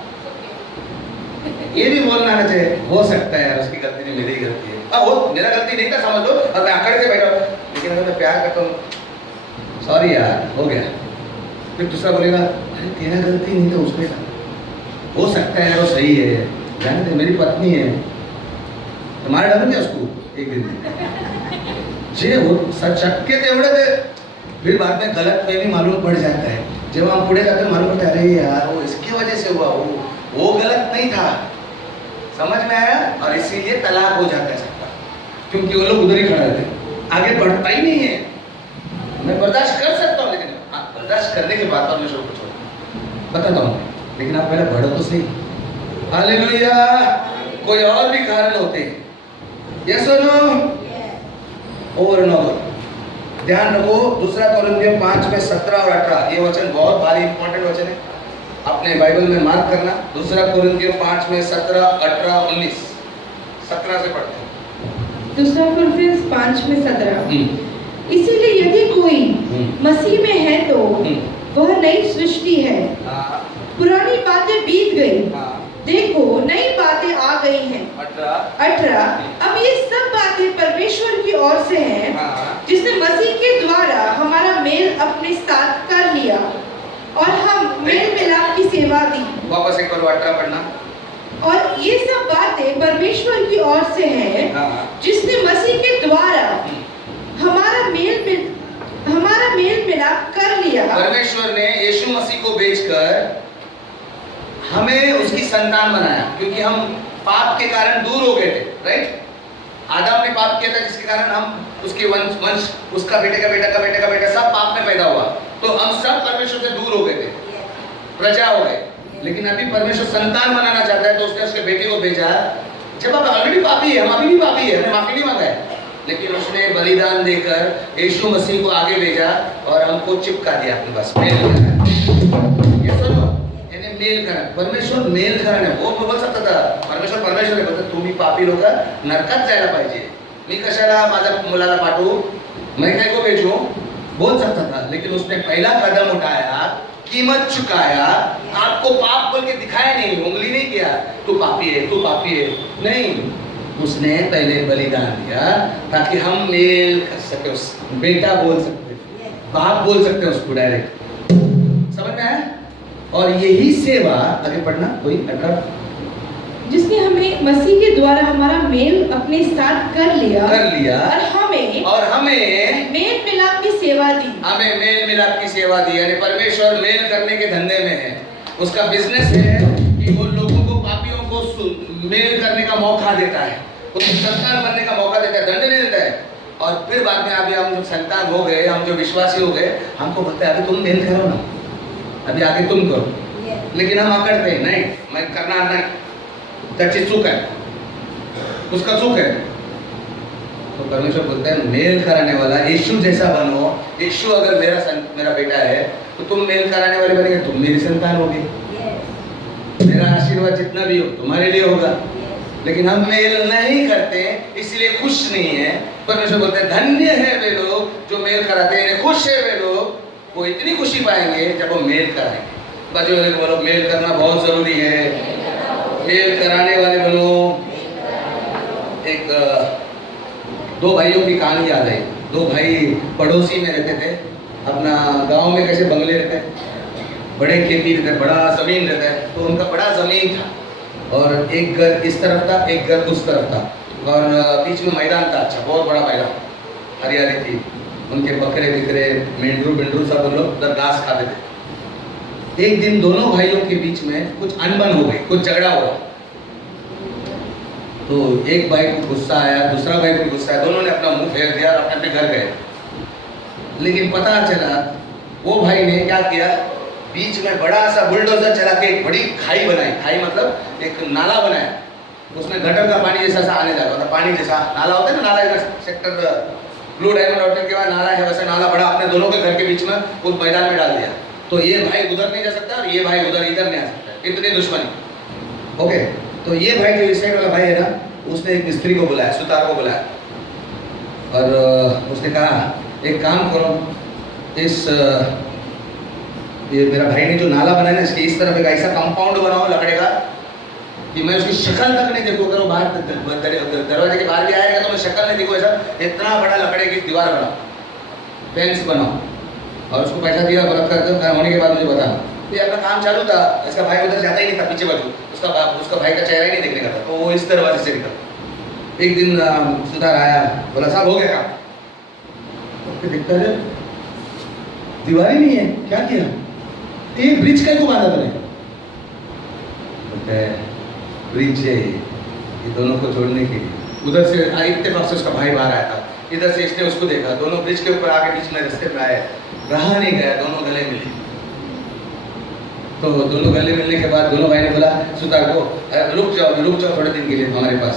ये भी बोलना आना चाहिए। हो सकता है यार उसकी गलती नहीं, मेरी गलती है, वो मेरा गलती नहीं था समझ लो, और मैं आकड़ के बैठा हूँ, लेकिन अगर मैं प्यार करता हूँ, सॉरी यार हो गया, फिर दूसरा बोलेगा अरे तेरा गलती नहीं था, उसमें था, हो सकता है यार वो सही है, जाने दे, मेरी पत्नी है, तुम्हारे डर नहीं उसको एक दिन जे वो शक्य तेवढे ते, फिर बाद में गलत में भी मालूम पड़ जाता है। जब हम पुढे जाते मालूम पड़ता है अरे यार वो इसकी वजह से हुआ, वो गलत नहीं था, समझ में आया? और इसीलिए तलाक हो जाता है सबका, क्योंकि वो लोग उधर ही खड़े रहते, आगे बढ़ता ही नहीं है। मैं बर्दाश्त कर सकता हूँ, लेकिन बर्दाश्त करने के बाद परमेश्वर को छोड़ बताता हूँ, लेकिन आप पहले बढ़ो तो सही। हालेलुया। कोई और भी कारण होते हैं, यस और नो? Over and over. ध्यान रखो, दूसरा कोरिन्थियों 5 में 17 और 18, ये वचन बहुत भारी इंपॉर्टेंट वचन है, अपने बाइबल में मार्क करना। दूसरा कोरिन्थियों 5 में 17, 18, 19, 17 से पढ़ते हैं। दूसरा कोरिन्थियों 5 में 17, इसीलिए यदि कोई मसीह में है तो वह नई सृष्टि है, पुरानी बातें बीत गई, देखो नई बातें आ गई हैं। 18 अब ये सब बातें बातें परमेश्वर की ओर से हैं, हाँ। जिसने मसीह के द्वारा हमारा मेल अपने साथ कर लिया और हम मेल मिलाप की सेवा दी। वापस एक बार 18 पढ़ना। और ये सब बातें परमेश्वर की ओर से हैं, हाँ। जिसने मसीह के द्वारा हमारा मेल मिलाप कर लिया। परमेश्वर ने यीशु मसीह को भेजकर हमें उसकी संतान बनाया, क्योंकि हम पाप के कारण दूर हो गए थे, राइट? आदम ने पाप किया था, जिसके कारण हम उसके वंश उसका बेटे का बेटा का बेटे का बेटा सब पाप में पैदा हुआ, तो हम सब परमेश्वर से दूर हो गए थे, प्रजा हो गए। लेकिन अभी परमेश्वर संतान बनाना चाहता है, तो उसने उसके बेटे को भेजा। जब आप ऑलरेडी पापी है, हम अभी भी पापी है, हमने माफी नहीं मांगा है, लेकिन उसने बलिदान देकर यीशु मसीह को आगे भेजा और हमको चिपका दिया अपने पास। मेल करा, ये सुनो, यानी मेल करा। परमेश्वर मेल करा है, वो बोल सकता था परमेश्वर ने बोलता तुम्ही पापी लोक नरकात जायला पाहिजे, मी कशाला माझ्या मुलाला पाठवू, मैं काय को भेजू, बोल सकता था। लेकिन उसने पहला कदम उठाया, कीमत चुकाया, आपको पाप बोल के दिखाया नहीं, उंगली नहीं किया तू पापी है तू पापी है, नहीं, उसने पहले बलिदान दिया ताकि हम मेल कर सके, उस बेटा बोल सकते, बाप बोल सकते हैं उसको डायरेक्ट, समझ में आया? और यही सेवा, आगे पढ़ना कोई 18, जिसने हमें मसीह के द्वारा हमारा मेल अपने साथ कर लिया और हमें मेल मिलाप की सेवा दी। हमें मेल मिलाप की सेवा दी, यानी परमेश्वर मेल करने के धंधे में है, उसका बिजनेस है कि वो लोगों को, पापियों को मेल करने का मौका देता है, उसको संतान बनने का मौका देता है, दंड नहीं देता है। और फिर बाद में अभी हम जब संतान हो गए, हम जो विश्वासी हो गए, हमको बोलते हैं अभी तुम मेल करो ना, अभी आगे तुम करो, लेकिन हम आकड़ते हैं, नहीं मैं करना नहीं, त्याची चूक है, उसका चूक है। तो परमेश्वर बोलते हैं मेल कराने वाला यीशु जैसा बनो। यीशु अगर मेरा बेटा है तो तुम मेल कराने वाले बनेंगे, तुम मेरी संतान होगी, मेरा आशीर्वाद जितना भी हो तुम्हारे लिए होगा। लेकिन हम मेल नहीं करते, इसलिए खुश नहीं है। परमेश्वर बोलते हैं धन्य है वे लोग जो मेल कराते हैं, खुश है वे लोग, वो इतनी खुशी पाएंगे जब वो मेल कराएंगे। बच्चों को बोलो मेल करना बहुत जरूरी है, मेल कराने वाले बनो। एक दो भाइयों की कहानी याद है। दो भाई पड़ोसी में रहते थे, अपना गांव में कैसे बंगले रहते हैं, बड़े खेती रहते, बड़ा जमीन रहता है, तो उनका बड़ा जमीन था और एक घर इस तरफ था, एक घर उस तरफ था, और बीच में मैदान था, अच्छा बहुत बड़ा मैदान, हरियाली थी, उनके बकरे बिकरे मेंढरू सब उन लोग उधर घास खाते थे। एक दिन दोनों भाइयों के बीच में कुछ अनबन हो गई, कुछ झगड़ा हुआ, तो एक भाई को गुस्सा आया, दूसरा भाई को गुस्सा आया, दोनों ने अपना मुंह फेर दिया और अपने घर गए। लेकिन पता चला वो भाई ने क्या किया, बीच में बड़ा सा बुलडोजर चला के एक बड़ी खाई बनाई, खाई मतलब एक नाला बनाया, उसमें गटर का पानी जैसा सा आने लगा, पानी जैसा नाला होता है ना, नाला सेक्टर ब्लू डायमंड होटल के बाद नाला है, वैसे नाला बड़ा अपने दोनों के घर के बीच में उस मैदान में डाल दिया। तो ये भाई उधर नहीं जा सकता और ये भाई उधर इधर नहीं आ सकता, इतनी दुश्मनी। ओके, तो ये भाई जो इस साइड वाला भाई है ना, उसने एक मिस्त्री को बुलाया, सुतार को बुलाया, और उसने कहा एक काम करो, इस ये मेरा भाई ने जो नाला बनाया ना, इसके इस तरफ एक ऐसा कंपाउंड बनाओ लकड़े का कि मैं उसकी शक्ल तक नहीं देखूँ, अगर वो बाहर दरवाजे के बाहर भी आएगा तो मैं शक्ल नहीं देखूँ, ऐसा इतना बड़ा लकड़े की दीवार बनाओ, फेंस बनाओ, और उसको पैसा दिया, बलात्कार होने के बाद मुझे बताना। ये अपना काम चालू था, इसका भाई उधर जाता ही नहीं था, पीछे बाजू उसका भाई का चेहरा ही नहीं देखने का था, तो वो इस दरवाजे से निकला। एक दिन सुधार आया, बोला साहब हो गया काम, देखता है दीवार ही नहीं है, क्या किया, ये ब्रिज का को बांधा बने, ब्रिज है ये दोनों को जोड़ने के लिए। उधर से इत्तेफाक से उसका भाई बाहर आया था, इधर से इसने उसको देखा, दोनों ब्रिज के ऊपर आके बीच में रास्ते में आए, रहा नहीं गया, दोनों गले मिले। तो दोनों गले मिलने के बाद दोनों भाई ने बोला सुतार को रुक जाओ थोड़े दिन के लिए हमारे पास।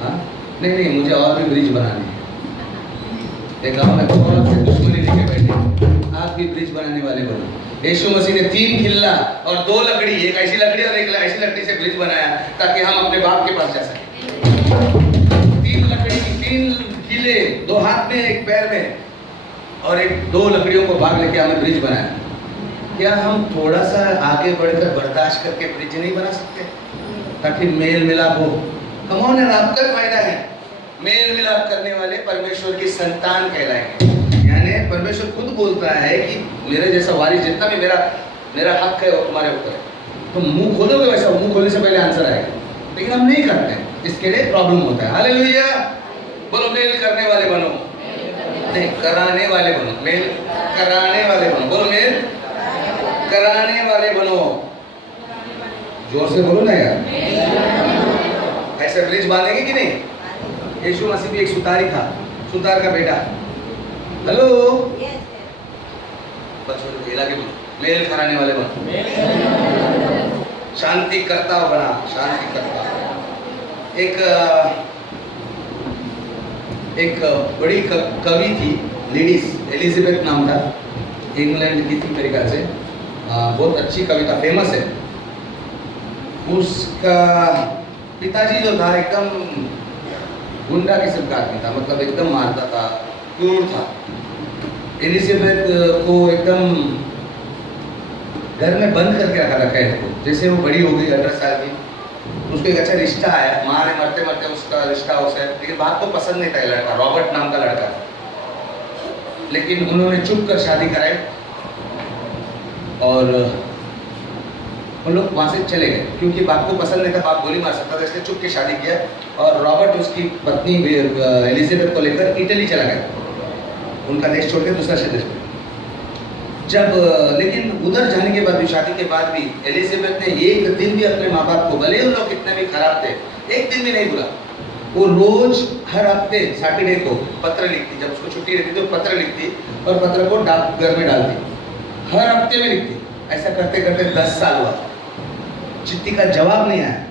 हाँ नहीं मुझे और भी ब्रिज बनाने हैं। एक गाँव में बहुत से दुश्मनी लेके बैठे, आप भी ब्रिज बनाने वाले बनो। यीशु मसीह ने 3 खिल्ला और 2 लकड़ी, एक ऐसी लकड़ी और एक ऐसी लकड़ी से ब्रिज बनाया ताकि हम अपने बाप के पास जा सकें। 3 लकड़ी, 3 किले, 2 हाथ में एक पैर में, और 2 लकड़ियों को भाग लेके हमें ब्रिज बनाया। क्या हम थोड़ा सा आगे बढ़कर बर्दाश्त करके ब्रिज नहीं बना सकते ताकि मेल मिलाप हो? कमोन है, आपका फायदा है, मेल मिलाप करने वाले परमेश्वर की संतान कहलाएंगे। यानी परमेश्वर खुद बोलता है कि मेरे जैसा वारिस जितना भी मेरा हक है वो तुम्हारे ऊपर है। तुम मुंह खोलोगे वैसा, मुंह खोलने से पहले आंसर आएगा, लेकिन हम नहीं करते हैं, इसके लिए प्रॉब्लम होता है। हालेलुया, बोलो मेल करने वाले बनो, नहीं कराने वाले बनो। मेल कराने वाले बनो, बोलो मेल कराने वाले बनो। जोर से बोलो ना यार। ऐसे ब्रिज बांधेंगे कि नहीं? यीशु मसीह भी एक सुतारी था, सुतार का बेटा। हेलो, बच्चों को खेला के बनो, मेल कराने वाले बनो, शांति करता बना, शांति करता। एक बड़ी कवि थी, लेडीज एलिजाबेथ नाम था, इंग्लैंड की थी मेरे ख्याल से। बहुत अच्छी कविता, फेमस है। उसका पिताजी जो था एकदम गुंडा किस्म का आदमी था, मतलब एकदम मारता था, क्रूर था। एलिजाबेथ को एकदम घर में बंद करके रखा है को। जैसे वो बड़ी हो गई 18 साल की, उसको एक अच्छा रिश्ता आया। माँ ने मरते मरते उसका रिश्ता उसे, लेकिन बाप को पसंद नहीं था। लड़का रॉबर्ट नाम का लड़का था, लेकिन उन्होंने चुप कर शादी कराई और उन लोग वहाँ से चले गए, क्योंकि बाप को पसंद नहीं था, बाप गोली मार सकता था, इसलिए चुप के शादी किया। और रॉबर्ट उसकी पत्नी एलिजाबेथ को लेकर इटली चला गया, उनका देश छोड़ के दूसरा देश में। जब लेकिन उधर जाने के बाद भी, शादी के बाद भी, एलिजाबेथ ने एक दिन भी अपने माँ बाप को, भले उन लोग कितने भी खराब थे, एक दिन भी नहीं बुला। वो रोज हर हफ्ते सैटरडे को पत्र लिखती, जब उसको छुट्टी रहती तो पत्र लिखती और पत्र को डाकघर में डालती, हर हफ्ते में लिखती। ऐसा करते करते 10 साल हुआ, चिट्ठी का जवाब नहीं आया।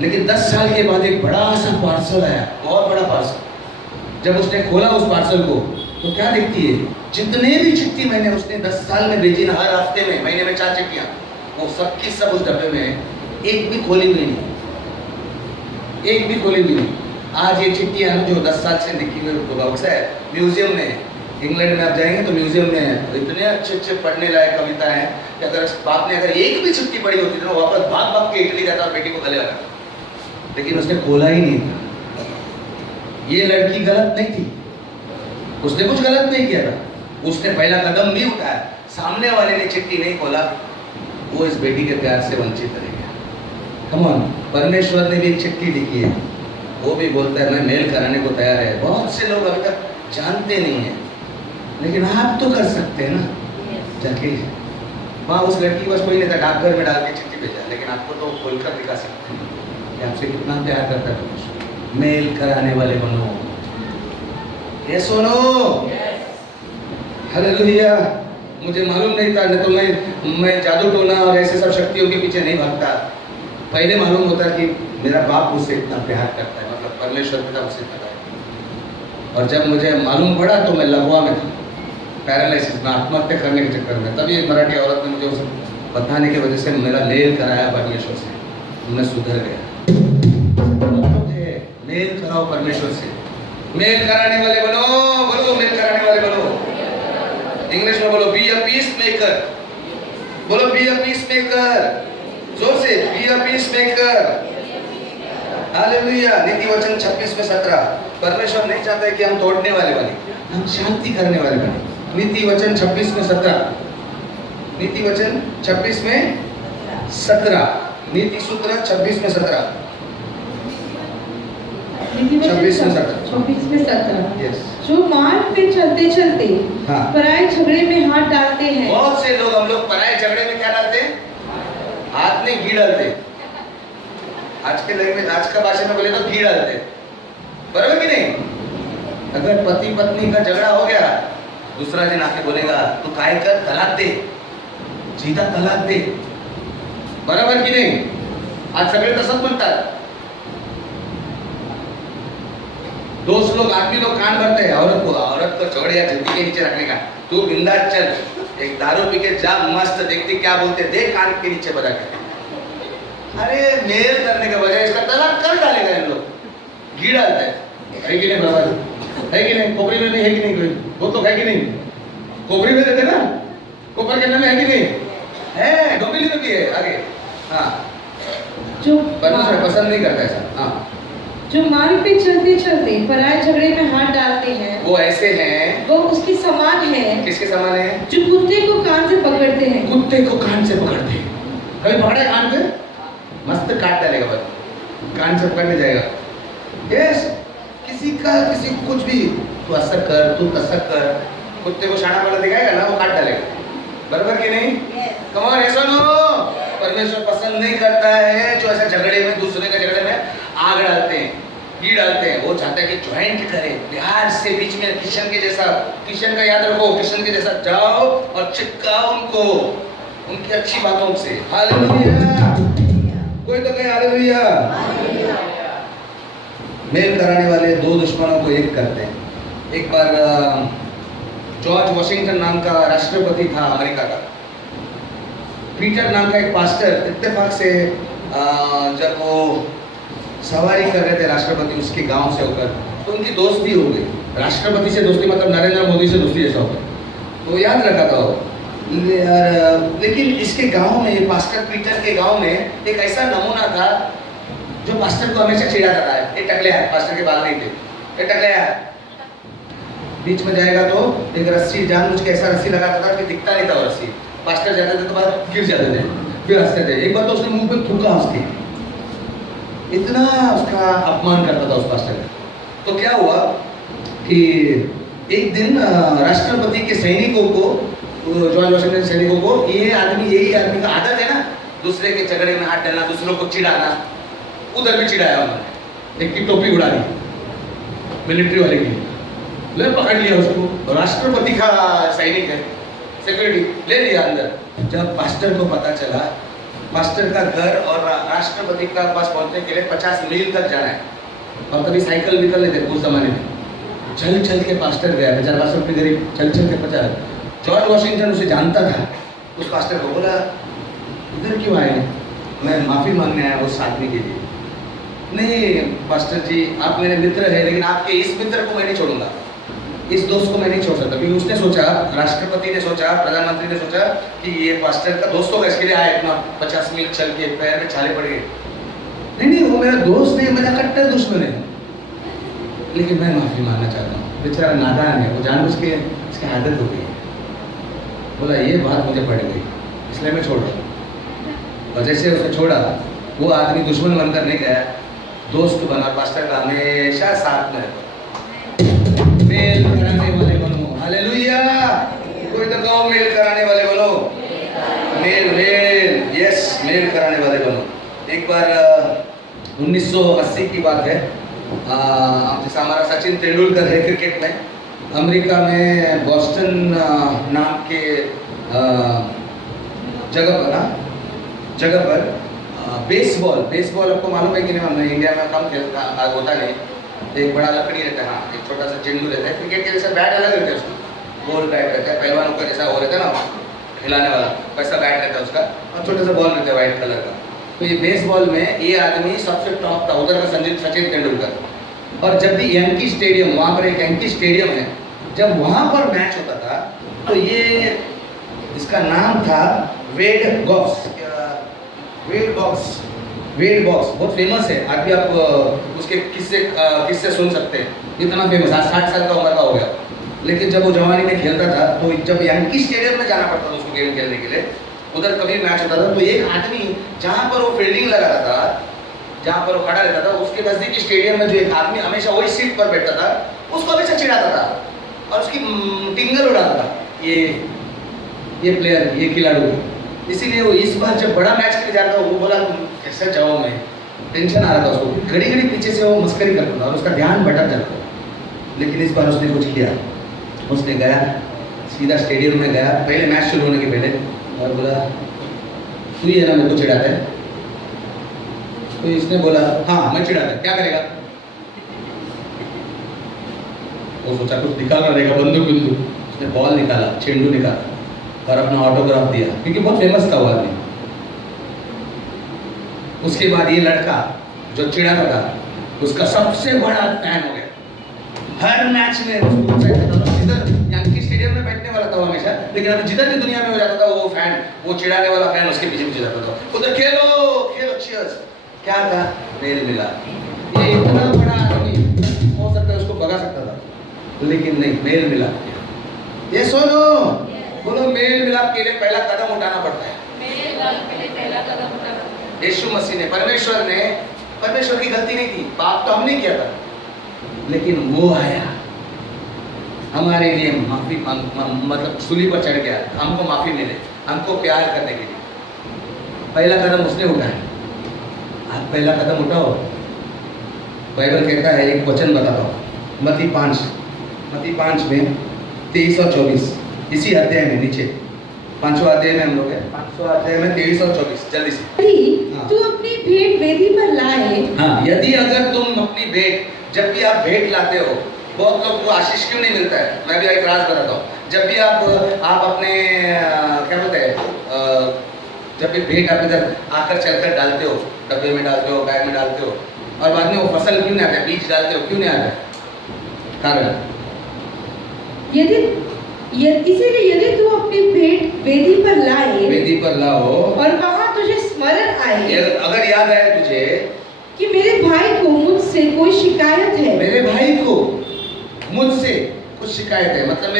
लेकिन 10 साल के बाद एक बड़ा सा पार्सल आया, बहुत बड़ा पार्सल। जब उसने खोला उस पार्सल को तो क्या दिखती है, जितने भी चिट्ठी मैंने उसने 10 साल में भेजी ना, हर हफ्ते में, महीने में 4 चिट्ठियां, वो सबकी सब उस डब्बे में है, एक भी खोली हुई नहीं, एक भी खोली हुई नहीं। आज ये चिट्ठियां जो 10 साल से लिखी हुई बॉक्स है, म्यूजियम में, इंग्लैंड में आप जाएंगे तो म्यूजियम में इतने अच्छे अच्छे पढ़ने लायक कविता है कि अगर बाप ने अगर एक भी चिट्ठी पढ़ी होती तो वापस भाग के इटली जाता और बेटी को गले लगा, लेकिन उसने खोला ही नहीं था। ये लड़की गलत नहीं थी, उसने कुछ गलत नहीं किया था, उसने पहला कदम भी उठाया। सामने वाले ने चिट्ठी नहीं खोला, वो इस बेटी के प्यार से वंचित रह गया। कम ऑन, परमेश्वर ने भी एक चिट्ठी लिखी है, वो भी बोलता है मैं मेल कराने को तैयार है। बहुत से लोग अभी तक जानते नहीं हैं, लेकिन आप तो कर सकते हैं ना, जाके वहाँ उस लड़की को कोई नहीं था, डाकघर में डाल के चिट्ठी भेजा, लेकिन आपको तो खोलकर दिखा सकते हैं कि आपसे कितना प्यार करता है परमेश्वर। मेल कराने वाले बनो, ये सुनो, हालेलुया। मुझे मालूम नहीं था, नहीं तो मैं जादू टोना और ऐसे सब शक्तियों के पीछे नहीं भागता। पहले मालूम होता कि मेरा बाप मुझसे इतना प्यार करता है, मतलब परमेश्वर पिता मुझसे इतना प्यार। और जब मुझे मालूम पड़ा तो मैं लकवा में था, पैरालिसिस में, आत्महत्या करने के चक्कर में। तभी एक मराठी औरत ने मुझे उसे बताने की वजह से मेरा मेल कराया परमेश्वर से, मैं सुधर गया। मेल कराओ परमेश्वर से, मेल कराने वाले बनो, बोलो मेल कराने वाले बनो। इंग्लिश में बोलो बी अ पीस मेकर, बोलो बी अ पीस मेकर, जोर से be a peace maker. Hallelujah. नीति वचन 26 में 17, परमेश्वर नहीं चाहता है कि हम तोड़ने वाले बने, हम शांति करने वाले बने। नीति वचन 26 में 17, नीति वचन 26 में 17, नीति सूत्र 26 में 17, 26 में 17। यस। जो मार्ग पे चलते चलते पराये झगड़े में हाथ डालते हैं। बहुत से लोग, हम लोग पराये झगड़े में क्या डालते हैं? हाथ में घी डालते। आज के लैंग्वेज, आज का भाषा में बोले तो घी डालते, बराबर कि नहीं? अगर पति पत्नी का झगड़ा हो गया, दूसरा दिन आके बोलेगा तू काय कर, तलाक दे, सीधा तलाक दे, बराबर की नहीं? आज सगळे तसंच म्हणतात। दोस्त लोग, आदमी लोग कान भरते हैं औरत को छोड़ या जल्दी के नीचे रखने का, तू बिंदास चल, एक दारू पी के जा, मस्त, देखते क्या बोलते, देख कान के नीचे बजा के। अरे मेल करने के बजाय इसका तलाक कर डालेगा इन लोग, घी डालते है कि नहीं? बराबर है कि नहीं? कोपरी में भी है कि नहीं? वो तो है कि नहीं? कोपरी में देते ना, कोपर के में है कि नहीं? है, डोंबिवली में भी है। आगे हाँ, जो परमेश्वर पसंद नहीं करता ऐसा। हाँ, जो मार्ग पे चलते चलते पराये झगड़े में हाथ डालते हैं, वो ऐसे हैं, वो उसके समान है। किसके समान है? जो कुत्ते को कान से पकड़ते हैं। कुत्ते को कान से पकड़ते हैं। कभी पकड़ा कान पे? मस्त काट डालेगा बस, कान से पकड़ने जाएगा। यस, किसी को कुछ भी तू असर कर, तू तसर कर, कुत्ते को शाना वाला दिखाएगा ना, वो काट डालेगा। बराबर कि नहीं? कम ऑन, ऐसा नो। परमेश्वर पसंद नहीं करता है जो ऐसा झगड़े में, दूसरे के झगड़े में आग डालते हैं, घी डालते हैं। वो चाहता है कि ज्वाइंट करे, प्यार से बीच में किशन के जैसा, किशन का याद रखो, किशन के जैसा जाओ और चिपकाओ उनको उनकी अच्छी बातों से। हालेलुया, कोई तो कहे हालेलुया। मेल कराने वाले दो दुश्मनों को एक करते हैं। एक बार जॉर्ज वॉशिंगटन नाम का राष्ट्रपति था अमेरिका का। पीटर नाम का एक पास्टर इत्तेफाक से जब वो सवारी कर रहे थे राष्ट्रपति उसके गांव से होकर, तो उनकी दोस्ती हो गई। राष्ट्रपति से दोस्ती मतलब नरेंद्र मोदी से दोस्ती जैसा होगा, तो याद रखा था वो। लेकिन इसके गांव में, पास्टर पीटर के गांव में एक ऐसा नमूना था जो पास्टर को हमेशा चिढ़ाता था। ये टकलिया है, पास्टर के बाल नहीं थे, ये टकलिया है। बीच में जाएगा तो एक रस्सी जानबूझ के ऐसा रस्सी लगाता था कि दिखता नहीं था वो रस्सी। पास्टर जाते थे तो बाद गिर जाते थे, फिर हंसते थे। एक बार तो उसने मुंह पे थूका हंस के, इतना उसका अपमान करता था उस पास्टर का। तो क्या हुआ कि एक दिन राष्ट्रपति के सैनिकों को, जॉर्ज वॉशिंगटन सैनिकों को, यही आदमी का आदत है ना दूसरे के झगड़े में हाथ डालना, दूसरों को चिढ़ाना। उधर भी चिढ़ाया उन्होंने, एक की टोपी उड़ा दी मिलिट्री वाले की, ले पकड़ लिया उसको। राष्ट्रपति का सैनिक है, सिक्योरिटी ले लिया अंदर। जब पास्टर को पता चला, पास्टर का घर और राष्ट्रपति का पास पहुंचने के लिए 50 मील तक जाना है, और तभी साइकिल निकल नहीं थे उस जमाने में। चल के पास्टर गया, बेचारा पास्टर पे गरीब, चल के 50। जॉर्ज वॉशिंगटन उसे जानता था। उस पास्टर को बोला, इधर क्यों आए? मैं माफ़ी मांगने आया उस आदमी के लिए। नहीं पास्टर जी, आप मेरे मित्र हैं, लेकिन आपके इस मित्र को मैं नहीं छोड़ूंगा, इस दोस्त को मैं नहीं छोड़ सकता। क्योंकि उसने सोचा, राष्ट्रपति ने सोचा, प्रधानमंत्री ने सोचा कि ये पास्टर का दोस्त होगा, इसके लिए आया इतना 50 मील चल के, पैर में छाले पड़ गए। नहीं, वो मेरा दोस्त नहीं, मेरा कट्टर दुश्मन है, लेकिन मैं माफ़ी मांगना चाहता हूँ। बेचारा नादान है, वो जानबूझ के इसकी आदत हो गई। बोला ये बात मुझे पड़ गई, इसलिए मैं छोड़ रहा। और जैसे उसे छोड़ा, वो आदमी दुश्मन बनकर नहीं गया, दोस्त बना, पास्टर का हमेशा साथ में रहता। मेल कराने वाले बनो, हालेलुया। कोई तो कहो मेल कराने वाले बनो, मेल, यस, मेल कराने वाले बनो। एक बार 1980 की बात है, जैसा हमारा सचिन तेंदुलकर है क्रिकेट में, अमेरिका में बॉस्टन नाम के जगह पर बेसबॉल आपको मालूम है कि नहीं? हमने इंडिया में कम खेलता होता नहीं। एक बड़ा लकड़ी रहता है, हाँ, एक छोटा सा चेंडू रहता है। क्रिकेट के जैसा बैट अलग रहता है, उसका गोल बैट रहता है, पहलवानों का जैसा वो रहता है ना खिलाने वाला, वैसा बैट रहता है उसका, और छोटा सा बॉल रहता है वाइट कलर का। तो ये बेसबॉल में ये आदमी सबसे टॉप था, उधर का सचिन तेंदुलकर। और जब भी यंकी स्टेडियम, वहाँ पर एक यंकी स्टेडियम है, जब वहाँ पर मैच होता था तो ये, इसका नाम था वेड बॉक्स, बहुत फेमस है। अभी आप उसके किस्से सुन सकते हैं, इतना फेमस, आज 60 साल का उम्र का हो गया। लेकिन जब वो जवानी में खेलता था, तो जब यंकी स्टेडियम में जाना पड़ता था उसको गेम खेलने के लिए, उधर कभी मैच होता था, तो एक आदमी जहाँ पर वो फील्डिंग लगा रहा था, जहाँ पर वो खड़ा रहता था, उसके नजदीकी स्टेडियम में जो एक आदमी हमेशा वही सीट पर बैठता था, उसको हमेशा चिढ़ाता था और उसकी टिंगल उड़ाता था, ये प्लेयर, ये खिलाड़ी। इसीलिए वो इस बार जब बड़ा मैच के लिए जाता था, वो बोला कैसे जाऊँ मैं, टेंशन आ रहा था उसको। घड़ी पीछे से वो मस्करी करता था और उसका ध्यान भटक जाता था। लेकिन इस बार उसने कुछ किया, उसने गया सीधा स्टेडियम में गया, पहले मैच शुरू होने के पहले, और बोला तू ही है ना मेरे को चिढ़ाता है? तो इसने बोला हाँ मैं चिढ़ाता है, क्या करेगा? वो सोचा कुछ निकालना रहेगा, बंदूक। उसने बॉल निकाला, चेंडू निकाला और अपना ऑटोग्राफ दिया, क्योंकि बहुत फेमस था वो आदमी। उसके बाद ये लड़का जो चिढ़ाता था, उसका सबसे बड़ा फैन हो गया। हर मैच में उसको जिधर यंकी स्टेडियम में बैठने वाला था वो हमेशा, लेकिन अभी जिधर भी दुनिया में हो जाता था वो फैन, वो चिढ़ाने वाला फैन उसके पीछे जाता था। उधर खेलो, चीयर्स। क्या था? मेल मिला। इतना बड़ा आदमी हो सकता है, उसको भगा सकता था, लेकिन नहीं, मेल मिलाप किया। ये सुनो, बोलो मेल मिलाप के लिए पहला कदम उठाना पड़ता है। यीशु मसीह ने, परमेश्वर की गलती नहीं की, पाप तो हमने किया था, लेकिन वो आया हमारे लिए माफी मतलब सूली पर चढ़ गया, हमको माफी मिले, हमको प्यार करने के लिए पहला कदम उसने उठाया। आप पहला कदम उठाओ। बाइबल कहता है, एक वचन बताता हूँ, मत्ती 5 में 23 और 24, इसी अध्याय में नीचे 5वां अध्याय में हम लोग हैं, 5वां अध्याय में 23 और 24, जल्दी से। यदि तू अपनी भेंट वेदी पर लाए, हाँ, यदि अगर तुम अपनी भेंट, जब भी आप भेंट लाते हो, बहुत लोग को आशीष क्यों नहीं मिलता है, मैं भी एक राज बताता हूँ। जब भी आप अपने क्या बोलते हैं, जब भी भेंट आप इधर आकर चलकर डालते हो, डब्बे में डालते हो, बैग में डालते हो, और बाद में वो फसल क्यों नहीं आता है, बीज डालते हो, क्यों नहीं आता है? कारण इसीलिए यदि तू अपनी भेंट वेदी पर लाओ और वहां तुझे स्मरण आए, अगर याद आए तुझे कि मेरे भाई को मुझसे कोई शिकायत है, मेरे भाई को मुझसे कुछ शिकायत है, मतलब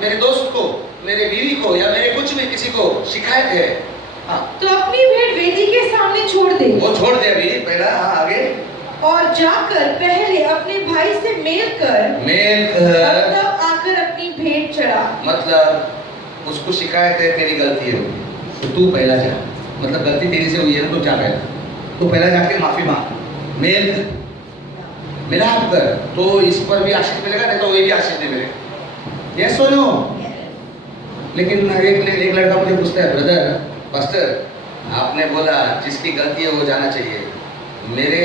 मेरे दोस्त को, मेरे बीवी को, या मेरे कुछ भी किसी को शिकायत है, हाँ, तो अपनी भेंट वेदी के सामने छोड़ दे। वो छोड़ दे अभी पहला, हाँ, आगे। और जाकर पहले अपने भाई से मेल कर तब आकर अपनी भेंट चढ़ा। मतलब उसको शिकायत है, तेरी गलती है, तो तू पहला जा, मतलब गलती तेरी से हुई है ना, तो जा पहला, तो पहला जाके माफी मांग, मेल कर, मिलाप कर, तो इस पर भी आशीष मिलेगा, नहीं तो वही भी आशीष नहीं मिलेगा। ये सुनो, लेकिन एक लड़का मुझे पूछता है, ब्रदर पास्टर आपने बोला जिसकी गलती है वो जाना चाहिए, मेरे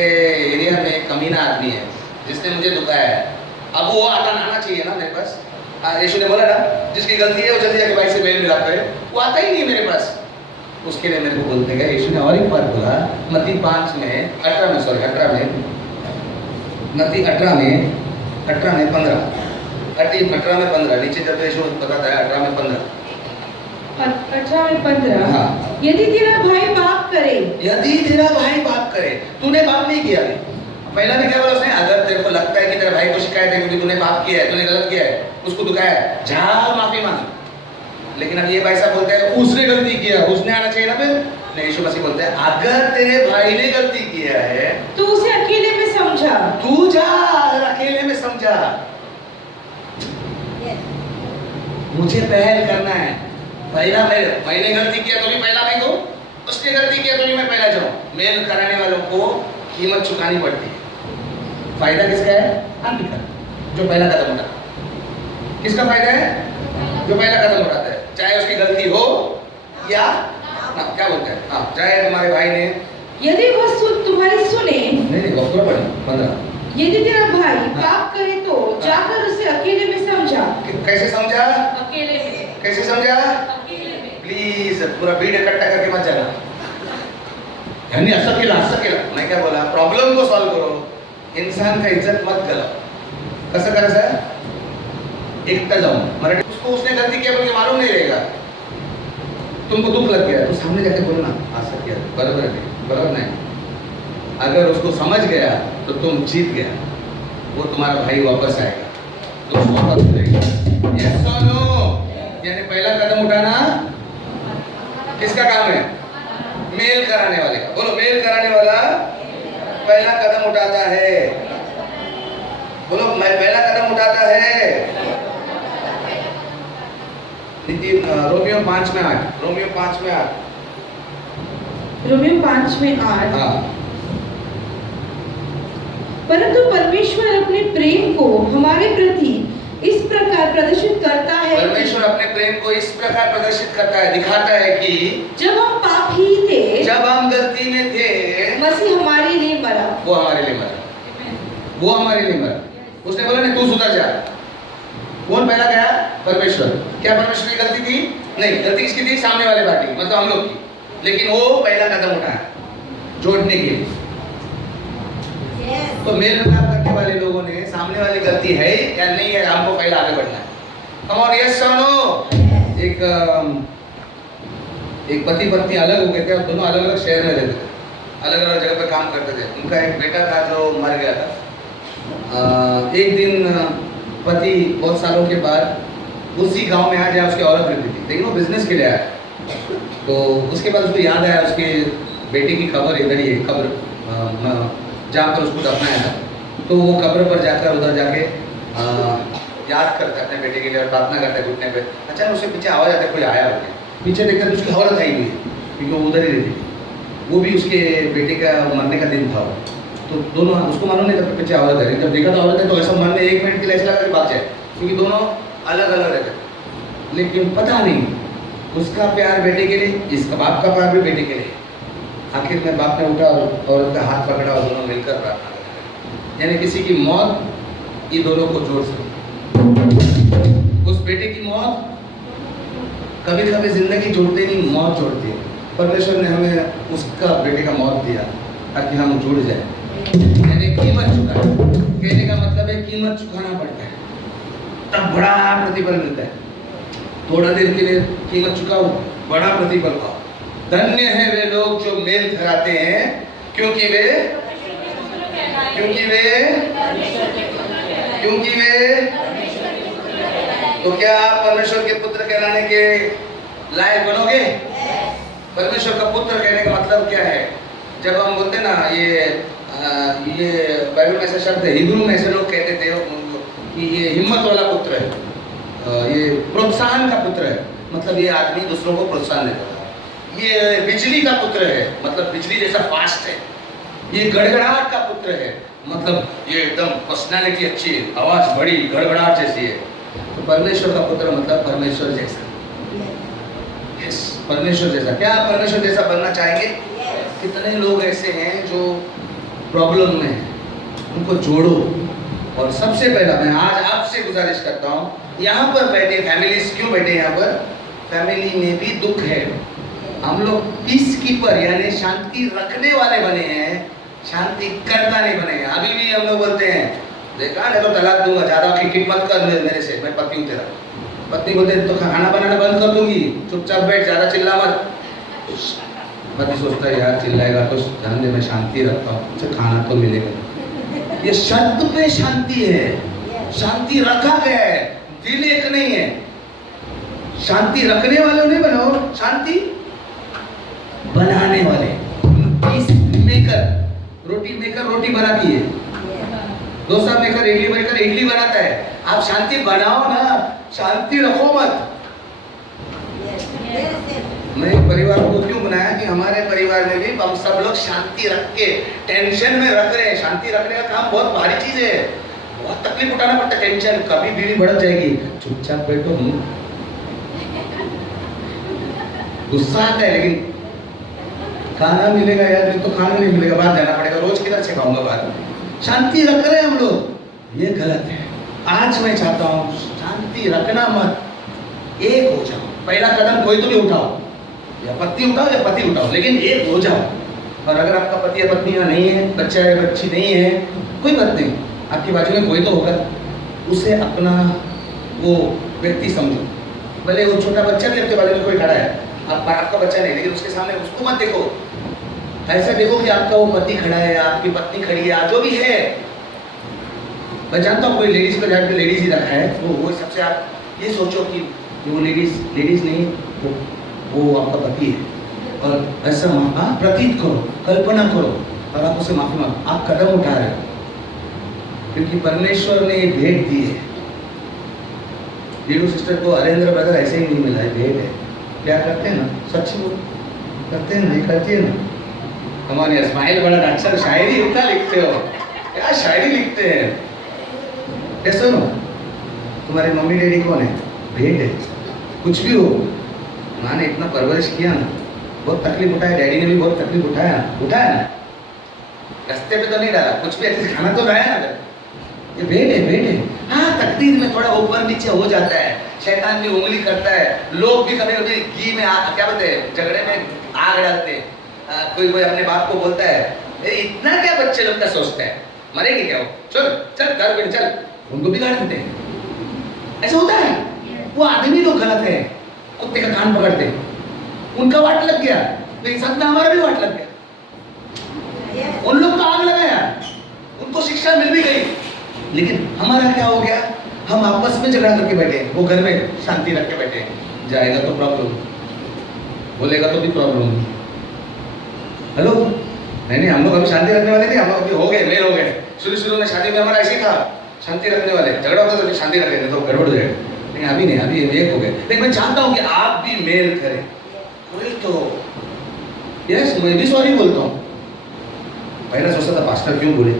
एरिया में एक कमीना आदमी है जिसने मुझे दुखाया है, अब वो आना चाहिए ना मेरे पास। यीशु ने बोला ना, जिसकी गलती है वो जल्दी जाके भाई से मेल मिलाप करे, वो आता ही नहीं मेरे पास। उसके लिए मेरे को बोलते गए, यीशु ने और एक बार बोला, मत्ती 5 में 18 में, सॉरी 18 में, मत्ती 18 में 15, 18 में 15, नीचे जब यीशु बताता है 18 में 15, 18 में 15, हाँ, यदि तेरा भाई पाप करे, तूने पाप नहीं किया अभी, पहला भी क्या बोला उसने, अगर तेरे को लगता है कि तेरे भाई को शिकायत है क्योंकि तूने पाप किया है, तूने गलत किया है, उसको दुखाया है, जा माफी मांग। लेकिन अब ये भाई साहब बोलते हैं उसने गलती किया, उसने आना चाहिए ना फिर। नहीं, यीशु मसीह बोलते हैं अगर तेरे भाई ने गलती किया है तो उसे अकेले में समझा, तू जा अकेले में समझा। मुझे पहल करना है, पहला मैंने गलती किया तो भी पहला मैं को, उसने गलती किया तो भी मैं पहला जाऊं। मेल कराने वालों को कीमत चुकानी पड़ती है। फायदा किसका है? आदमी का, जो पहला कदम उठाता। किसका फायदा है? जो पहला कदम उठाता है, चाहे उसकी गलती हो या ना, क्या बोलते हैं, हाँ, चाहे तुम्हारे भाई ने, यदि वो तुम्हारी सुने, नहीं वक्त पड़े 15, यदि तेरा भाई पाप करे तो जाकर उसे अकेले में समझा। कैसे समझा? अकेले में। कैसे समझा? अकेले में। प्लीज पूरा भीड़ इकट्ठा करके मत जाना, यानी अकेला मैं क्या बोला, प्रॉब्लम को सॉल्व करो, इंसान का इज्जत मत गलाओ। कसं करायचं? एकटा जाऊन मराठी, उसको उसने गलती किया बोल के मालूम नहीं रहेगा, तुमको दुख लग गया तो सामने जाके बोलना ऐसा किया, बराबर है, बराबर नहीं। अगर उसको समझ गया तो तुम जीत गया, वो तुम्हारा भाई वापस आएगा, तो वापस मिलेगा। यस और नो? यानी पहला कदम उठाना किसका काम है? मेल कराने वाले का। बोलो, मेल कराने वाला पहला कदम उठाता है। बोलो, मैं पहला कदम उठाता है। रोमियो 5 में 8, रोमियो 5 में 8, रोमियो 5 में 8। हाँ। परंतु परमेश्वर अपने प्रेम को हमारे प्रति इस प्रकार प्रदर्शित करता है, परमेश्वर अपने प्रेम को इस प्रकार प्रदर्शित करता है, दिखाता है कि जब हम पापी थे, जब हम गलती में थे, मसीह हमारे लिए मरा। वो हमारे लिए मरा, वो हमारे लिए मरा। उसने बोला नहीं, तू सुधर जा। कौन पहला गया? परमेश्वर। क्या परमेश्वर की गलती थी? नहीं, गलती किसकी थी? सामने वाले पार्टी, मतलब हम लोग की। लेकिन वो पहला कदम उठाया जोड़ने के लिए। तो मेल मिलाप करने वाले लोगों ने, सामने वाली गलती है या नहीं है, हमको पहले आगे बढ़ना है। कम ऑन, यस और नो? एक पति पत्नी अलग हो गए थे और दोनों अलग अलग शहर में रहते थे। अलग अलग जगह पे काम करते थे। उनका एक बेटा था जो मर गया था। एक दिन पति बहुत सालों के बाद उसी गांव में आ गया, उसकी औरत रहती थी, लेकिन वो बिजनेस के लिए आया। तो उसके बाद उसको याद आया उसके बेटे की कब्र इधर ही है, कब्र जहाँ पर उसको दफनाया था। तो वो कब्र पर जाकर उधर जाके याद करता है अपने बेटे के लिए और प्रार्थना करता है घुटने पे। अचानक उसके पीछे आवाज़ आता है कोई आया होगा, पीछे देखकर उसकी औरत आई हुई है क्योंकि वो उधर ही रहती थी। वो भी उसके बेटे का मरने का दिन था। तो दोनों उसको मालूम नहीं था पीछे औरत है, जब देखा तो औरत है तो ऐसा मन में 1 मिनट के लिए ऐसा लगा कि भाग जाए, क्योंकि दोनों अलग अलग रहते थे। लेकिन पता नहीं उसका प्यार बेटे के लिए, इसका बाप का प्यार भी बेटे के लिए। आखिर में बाप ने उठा और औरत का हाथ पकड़ा और दोनों मिलकर प्रार्थना करें। यानी किसी की मौत ये दोनों को जोड़ सकती। उस बेटे की मौत कभी कभी जिंदगी जोड़ते नहीं, मौत जोड़ती है। परमेश्वर ने हमें उसका बेटे का मौत दिया ताकि हम जुड़ जाए। यानी कीमत चुकाए, कहने का मतलब है कीमत चुकाना पड़ता है, तब बड़ा प्रतिफल मिलता है। थोड़ा देर के लिए कीमत चुकाओ, बड़ा प्रतिफल पाओ। धन्य है वे लोग जो मेल धराते हैं, क्योंकि वे तो क्या आप परमेश्वर के पुत्र कहलाने के लायक बनोगे? परमेश्वर का पुत्र कहने का मतलब क्या है? जब हम बोलते ना ये बाइबल में ऐसा शब्द है, हिब्रू में ऐसे लोग कहते थे कि ये हिम्मत वाला पुत्र है, ये प्रोत्साहन का पुत्र है, मतलब ये आदमी दूसरों को प्रोत्साहन देता था। ये बिजली का पुत्र है, मतलब बिजली जैसा फास्ट है। ये गड़गड़ाहट का पुत्र है, मतलब ये एकदम पर्सनालिटी अच्छी है, आवाज बड़ी गड़गड़ाहट जैसी है। तो परमेश्वर का पुत्र मतलब परमेश्वर जैसा। यस, परमेश्वर जैसा। क्या आप परमेश्वर जैसा बनना चाहेंगे? कितने लोग ऐसे हैं जो प्रॉब्लम में हैं, उनको जोड़ो। और सबसे पहला मैं आज आपसे गुजारिश करता हूँ, यहाँ पर बैठे फैमिलीज क्यों बैठे? यहाँ पर फैमिली में भी दुख है। हम लोग पीस कीपर यानी शांति रखने वाले बने हैं, शांति करता नहीं बने हैं। अभी भी हम लोग बोलते हैं देखा नहीं तो तलाक दूंगा, ज्यादा खिटखिट मत कर मेरे से, मैं पति हूँ तेरा। पत्नी बोलते तो खाना बनाना बंद कर दूंगी, चुपचाप बैठ, ज्यादा चिल्ला मत। पति सोचता है यार चिल्लाएगा तो ध्यान दे, मैं शांति रखता हूँ, उसे खाना तो मिलेगा। ये शब्द पे शांति है, शांति रखा गया है, दिल एक नहीं है। शांति रखने वाले नहीं बनो, शांति बनाने वाले। पीस मेकर, रोटी मेकर रोटी बनाती है, डोसा मेकर इडली बनाता है। आप शांति बनाओ ना, शांति रखो मत। मैं परिवार को क्यों बनाया कि हमारे परिवार में भी हम सब लोग शांति रख के टेंशन में रख रहे हैं। शांति रखने का काम बहुत भारी चीज है, बहुत तकलीफ उठाना पड़ता है। टेंशन कभी बीड़ी बढ़ जाएगी, चुपचाप बैठो। गुस्सा आता है लेकिन खाना मिलेगा यार, नहीं तो खाना नहीं मिलेगा, बाहर जाना पड़ेगा, रोज किधर से खाऊंगा बाहर। शांति रख रहे हैं हम लोग, ये गलत है। आज मैं चाहता हूँ शांति रखना मत, एक हो जाओ। पहला कदम कोई तो भी उठाओ, या पत्नी उठाओ या पति उठाओ, लेकिन एक हो जाओ। और अगर आपका पति या पत्नी यहाँ नहीं है, बच्चा या बच्ची नहीं है, कोई बात नहीं, आपकी बाजू में कोई तो होगा, उसे अपना वो व्यक्ति समझो। भले वो छोटा बच्चा भी आपके बाजू में कोई खड़ा है, आपका बच्चा नहीं, लेकिन उसके सामने उसको मत देखो, ऐसा देखो कि आपका वो पति खड़ा है, आपकी पत्नी खड़ी है, जो भी है। मैं जानता हूँ कोई लेडीज को जाकर लेडीज ही रखा है, वो सबसे आप ये सोचो कि वो लेडीज नहीं, वो आपका पति है। और ऐसा प्रतीत करो, कल्पना करो, और आप उसे माफी मांगो। आप कदम उठा रहे हो क्योंकि परमेश्वर ने ये भेंट दी है। लीडू सिस्टर को हरेंद्र ब्रदर ऐसे ही नहीं मिला है, भेंट है। क्या करते हैं ना, सच बोल करते हैं, नहीं करती है ना। हमारे स्माइल बड़ा अच्छा, शायरी इतना लिखते हो, क्या शायरी लिखते हैं। कैसे हो? तुम्हारे मम्मी डैडी कौन है? भेंट है। कुछ भी हो, माँ ने इतना परवरिश किया ना, बहुत तकलीफ उठाया, डैडी ने भी बहुत तकलीफ उठाया ना। रास्ते पे तो नहीं डाला, कुछ भी ऐसे खाना तो लाया ना। ये भेंट है। हाँ, तकदीर में थोड़ा ऊपर नीचे हो जाता है, शैतान भी उंगली करता है, लोग भी कभी कभी घी में क्या बोलते हैं, झगड़े में आग डालते हैं। कोई अपने बाप को बोलता है इतना क्या बच्चे लोग का सोचता है, मरेंगे क्या वो, चल घर पे चल, उनको बिगाड़ देते हैं। ऐसा होता है। वो आदमी लोग गलत है, कुत्ते का कान पकड़ते, उनका वाट लग गया, लेकिन साथ में हमारा भी वाट लग गया। उन लोग तो आग लगाया, उनको शिक्षा मिल भी गई, लेकिन हमारा क्या हो गया? हम आपस में झगड़ा करके बैठे हैं, वो घर में शांति रख के बैठे हैं। जाएगा तो प्रॉब्लम, बोलेगा तो भी प्रॉब्लम। हेलो, नहीं, हम लोग अभी शांति रखने वाले थे, हम लोग अभी हो गए, मेल हो गए। शुरू में शादी में हमारा ऐसे ही था, शांति रखने वाले, झगड़ा होता तो शांति रख लेते, तो गड़बड़ हो जाएगा। लेकिन अभी नहीं, अभी एक हो गए। लेकिन मैं चाहता हूँ कि आप भी मेल करें। कोई तो यस, मैं भी सॉरी बोलता हूँ। पहला सोचता था पास्टर क्यों बोले,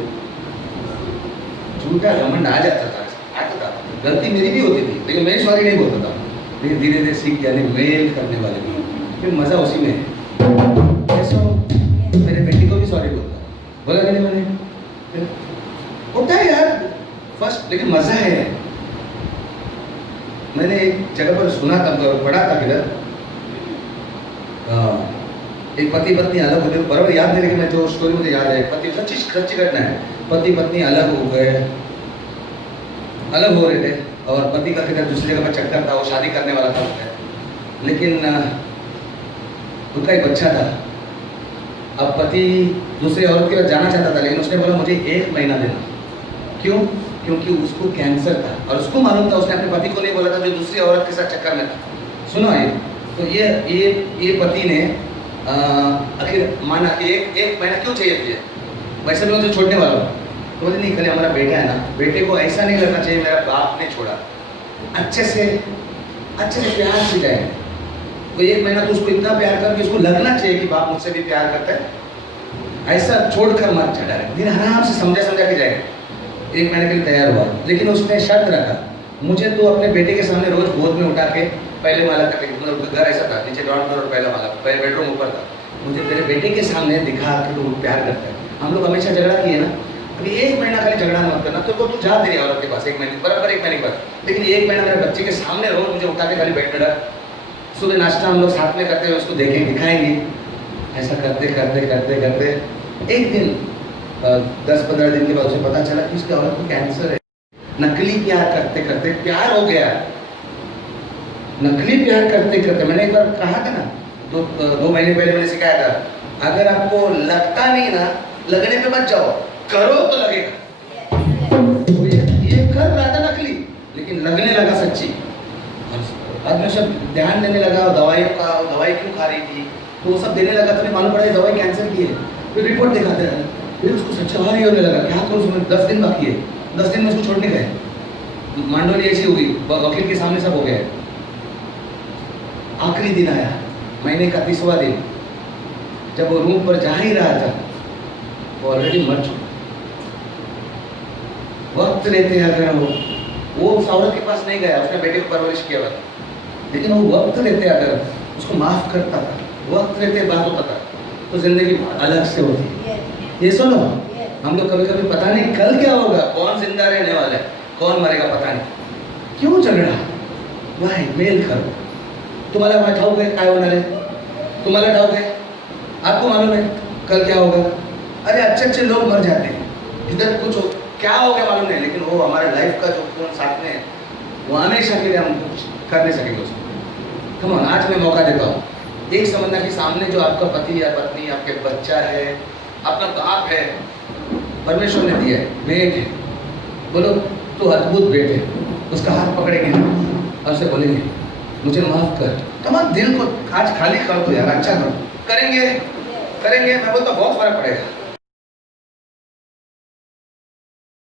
झूठा घमंड आ जाता था, गलती मेरी भी होती थी, लेकिन मैं सॉरी नहीं बोलता था। लेकिन धीरे धीरे सीख गया, नहीं मेल करने वाले भी, फिर मजा उसी में है। ऐसा मेरे बेटी को भी सॉरी बोला नहीं मैंने, होता है यार फर्स्ट, लेकिन मजा है। मैंने एक जगह पर सुना था, पढ़ा था किधर, एक पति पत्नी अलग हो गए, बराबर याद नहीं, लेकिन मैं जो स्टोरी मुझे याद है, पति सच्ची घटना है, पति पत्नी अलग हो गए, अलग हो रहे थे, और पति का किधर दूसरी जगह पर चक्कर था, वो शादी करने वाला था उसका, लेकिन उनका एक बच्चा था। अब पति दूसरी औरत के पास जाना चाहता था, लेकिन उसने बोला मुझे 1 महीना देना। क्यों? क्योंकि उसको कैंसर था, और उसको मालूम था, उसने अपने पति को नहीं बोला था जो दूसरी औरत के साथ चक्कर में था। सुनो ये, तो ये पति ने आखिर माना कि एक महीना क्यों चाहिए तुझे, वैसे मैं मुझे छोड़ने वाला हूँ। तो बोले नहीं, खाली हमारा बेटा है ना, बेटे को ऐसा नहीं लगना चाहिए मेरा बाप ने छोड़ा, अच्छे से प्यार से जाए। तो 1 महीना तो उसको इतना प्यार कर कि उसको लगना चाहिए कि बाप मुझसे भी प्यार करता है, ऐसा छोड़कर मत चढ़ा रहे, दिन आराम से समझा के जाए। 1 महीने के लिए तैयार हुआ, लेकिन उसने शर्त रखा, मुझे तो अपने बेटे के सामने रोज गोद में उठा के पहले माला तक, मतलब घर ऐसा था, नीचे ग्राउंड फ्लोर पहला माला, बेडरूम ऊपर था, मुझे तेरे बेटे के सामने दिखा कि तू प्यार करता है। हम लोग हमेशा झगड़ा किए ना, अभी 1 महीना खाली झगड़ा मत करना, तो तू जा तेरी औरत के पास 1 महीने, बराबर 1 महीने के बाद, लेकिन 1 महीना मेरे बच्चे के सामने रोज मुझे उठा के खाली बेड पे डाल, सुबह नाश्ता हम लोग साथ में करते हुए उसको देखेंगे, दिखाएंगे। ऐसा करते एक दिन 10-15 दिन के बाद उसे पता चला कि उसकी औरत को कैंसर है। नकली प्यार करते प्यार हो गया, नकली प्यार करते मैंने एक बार कहा था ना, 2 महीने पहले मैंने सिखाया था, अगर आपको लगता नहीं ना, लगने पे मत जाओ, करो तो लगेगा। तो ये कर रहा था नकली, लेकिन लगने लगा सच्ची, बाद में सब ध्यान देने लगा, दवाई क्यों खा रही थी, तो वो सब देने लगा, तो मालूम पड़ा दवाई कैंसर की है। फिर रिपोर्ट दिखाते रहे, फिर उसको सच्चा और होने लगा, क्या करूँ, उसमें 10 दिन बाकी है, 10 दिन में उसको छोड़ने गए, मांडोली ऐसी हुई, वकील के सामने सब हो गया। आखिरी दिन आया, महीने का 30वां दिन, जब वो रूम पर जा ही रहा था, वो ऑलरेडी मर चुका। वक्त लेते हैं अगर वो उस औरत के पास नहीं गया, उसने बेटे को परवरिश किया हुआ, लेकिन वो वक्त लेते अगर उसको माफ करता था, वक्त लेते बात होता था, तो जिंदगी अलग से होती। ये सुनो, हम लोग कभी कभी पता नहीं कल क्या होगा, कौन जिंदा रहने वाला है, कौन मरेगा पता नहीं, क्यों झगड़ा, वह मेल करो। तुम्हारा वहाँ ठाऊक है क्या होना है, तुम्हारा ठाऊक है, आपको मालूम है कल क्या होगा। अरे अच्छे लोग मर जाते हैं, इधर कुछ क्या हो गया मालूम नहीं, लेकिन वो हमारे लाइफ का जो कौन साथ में है, वो हमेशा के लिए हम कुछ कर नहीं सकेंगे उसको। कम ऑन, आज मैं मौका देता हूँ, एक समझना कि सामने जो आपका पति या पत्नी, आपके बच्चा है, आपका बाप है, परमेश्वर ने दिया है, बेट है, बोलो तो अद्भुत बेट है, उसका हाथ पकड़ेंगे और उसे बोलेंगे मुझे माफ कर, तुम्हारे दिल को आज खाली कर दो यार, अच्छा करो, करेंगे, मैं बोलता बहुत फर्क पड़ेगा।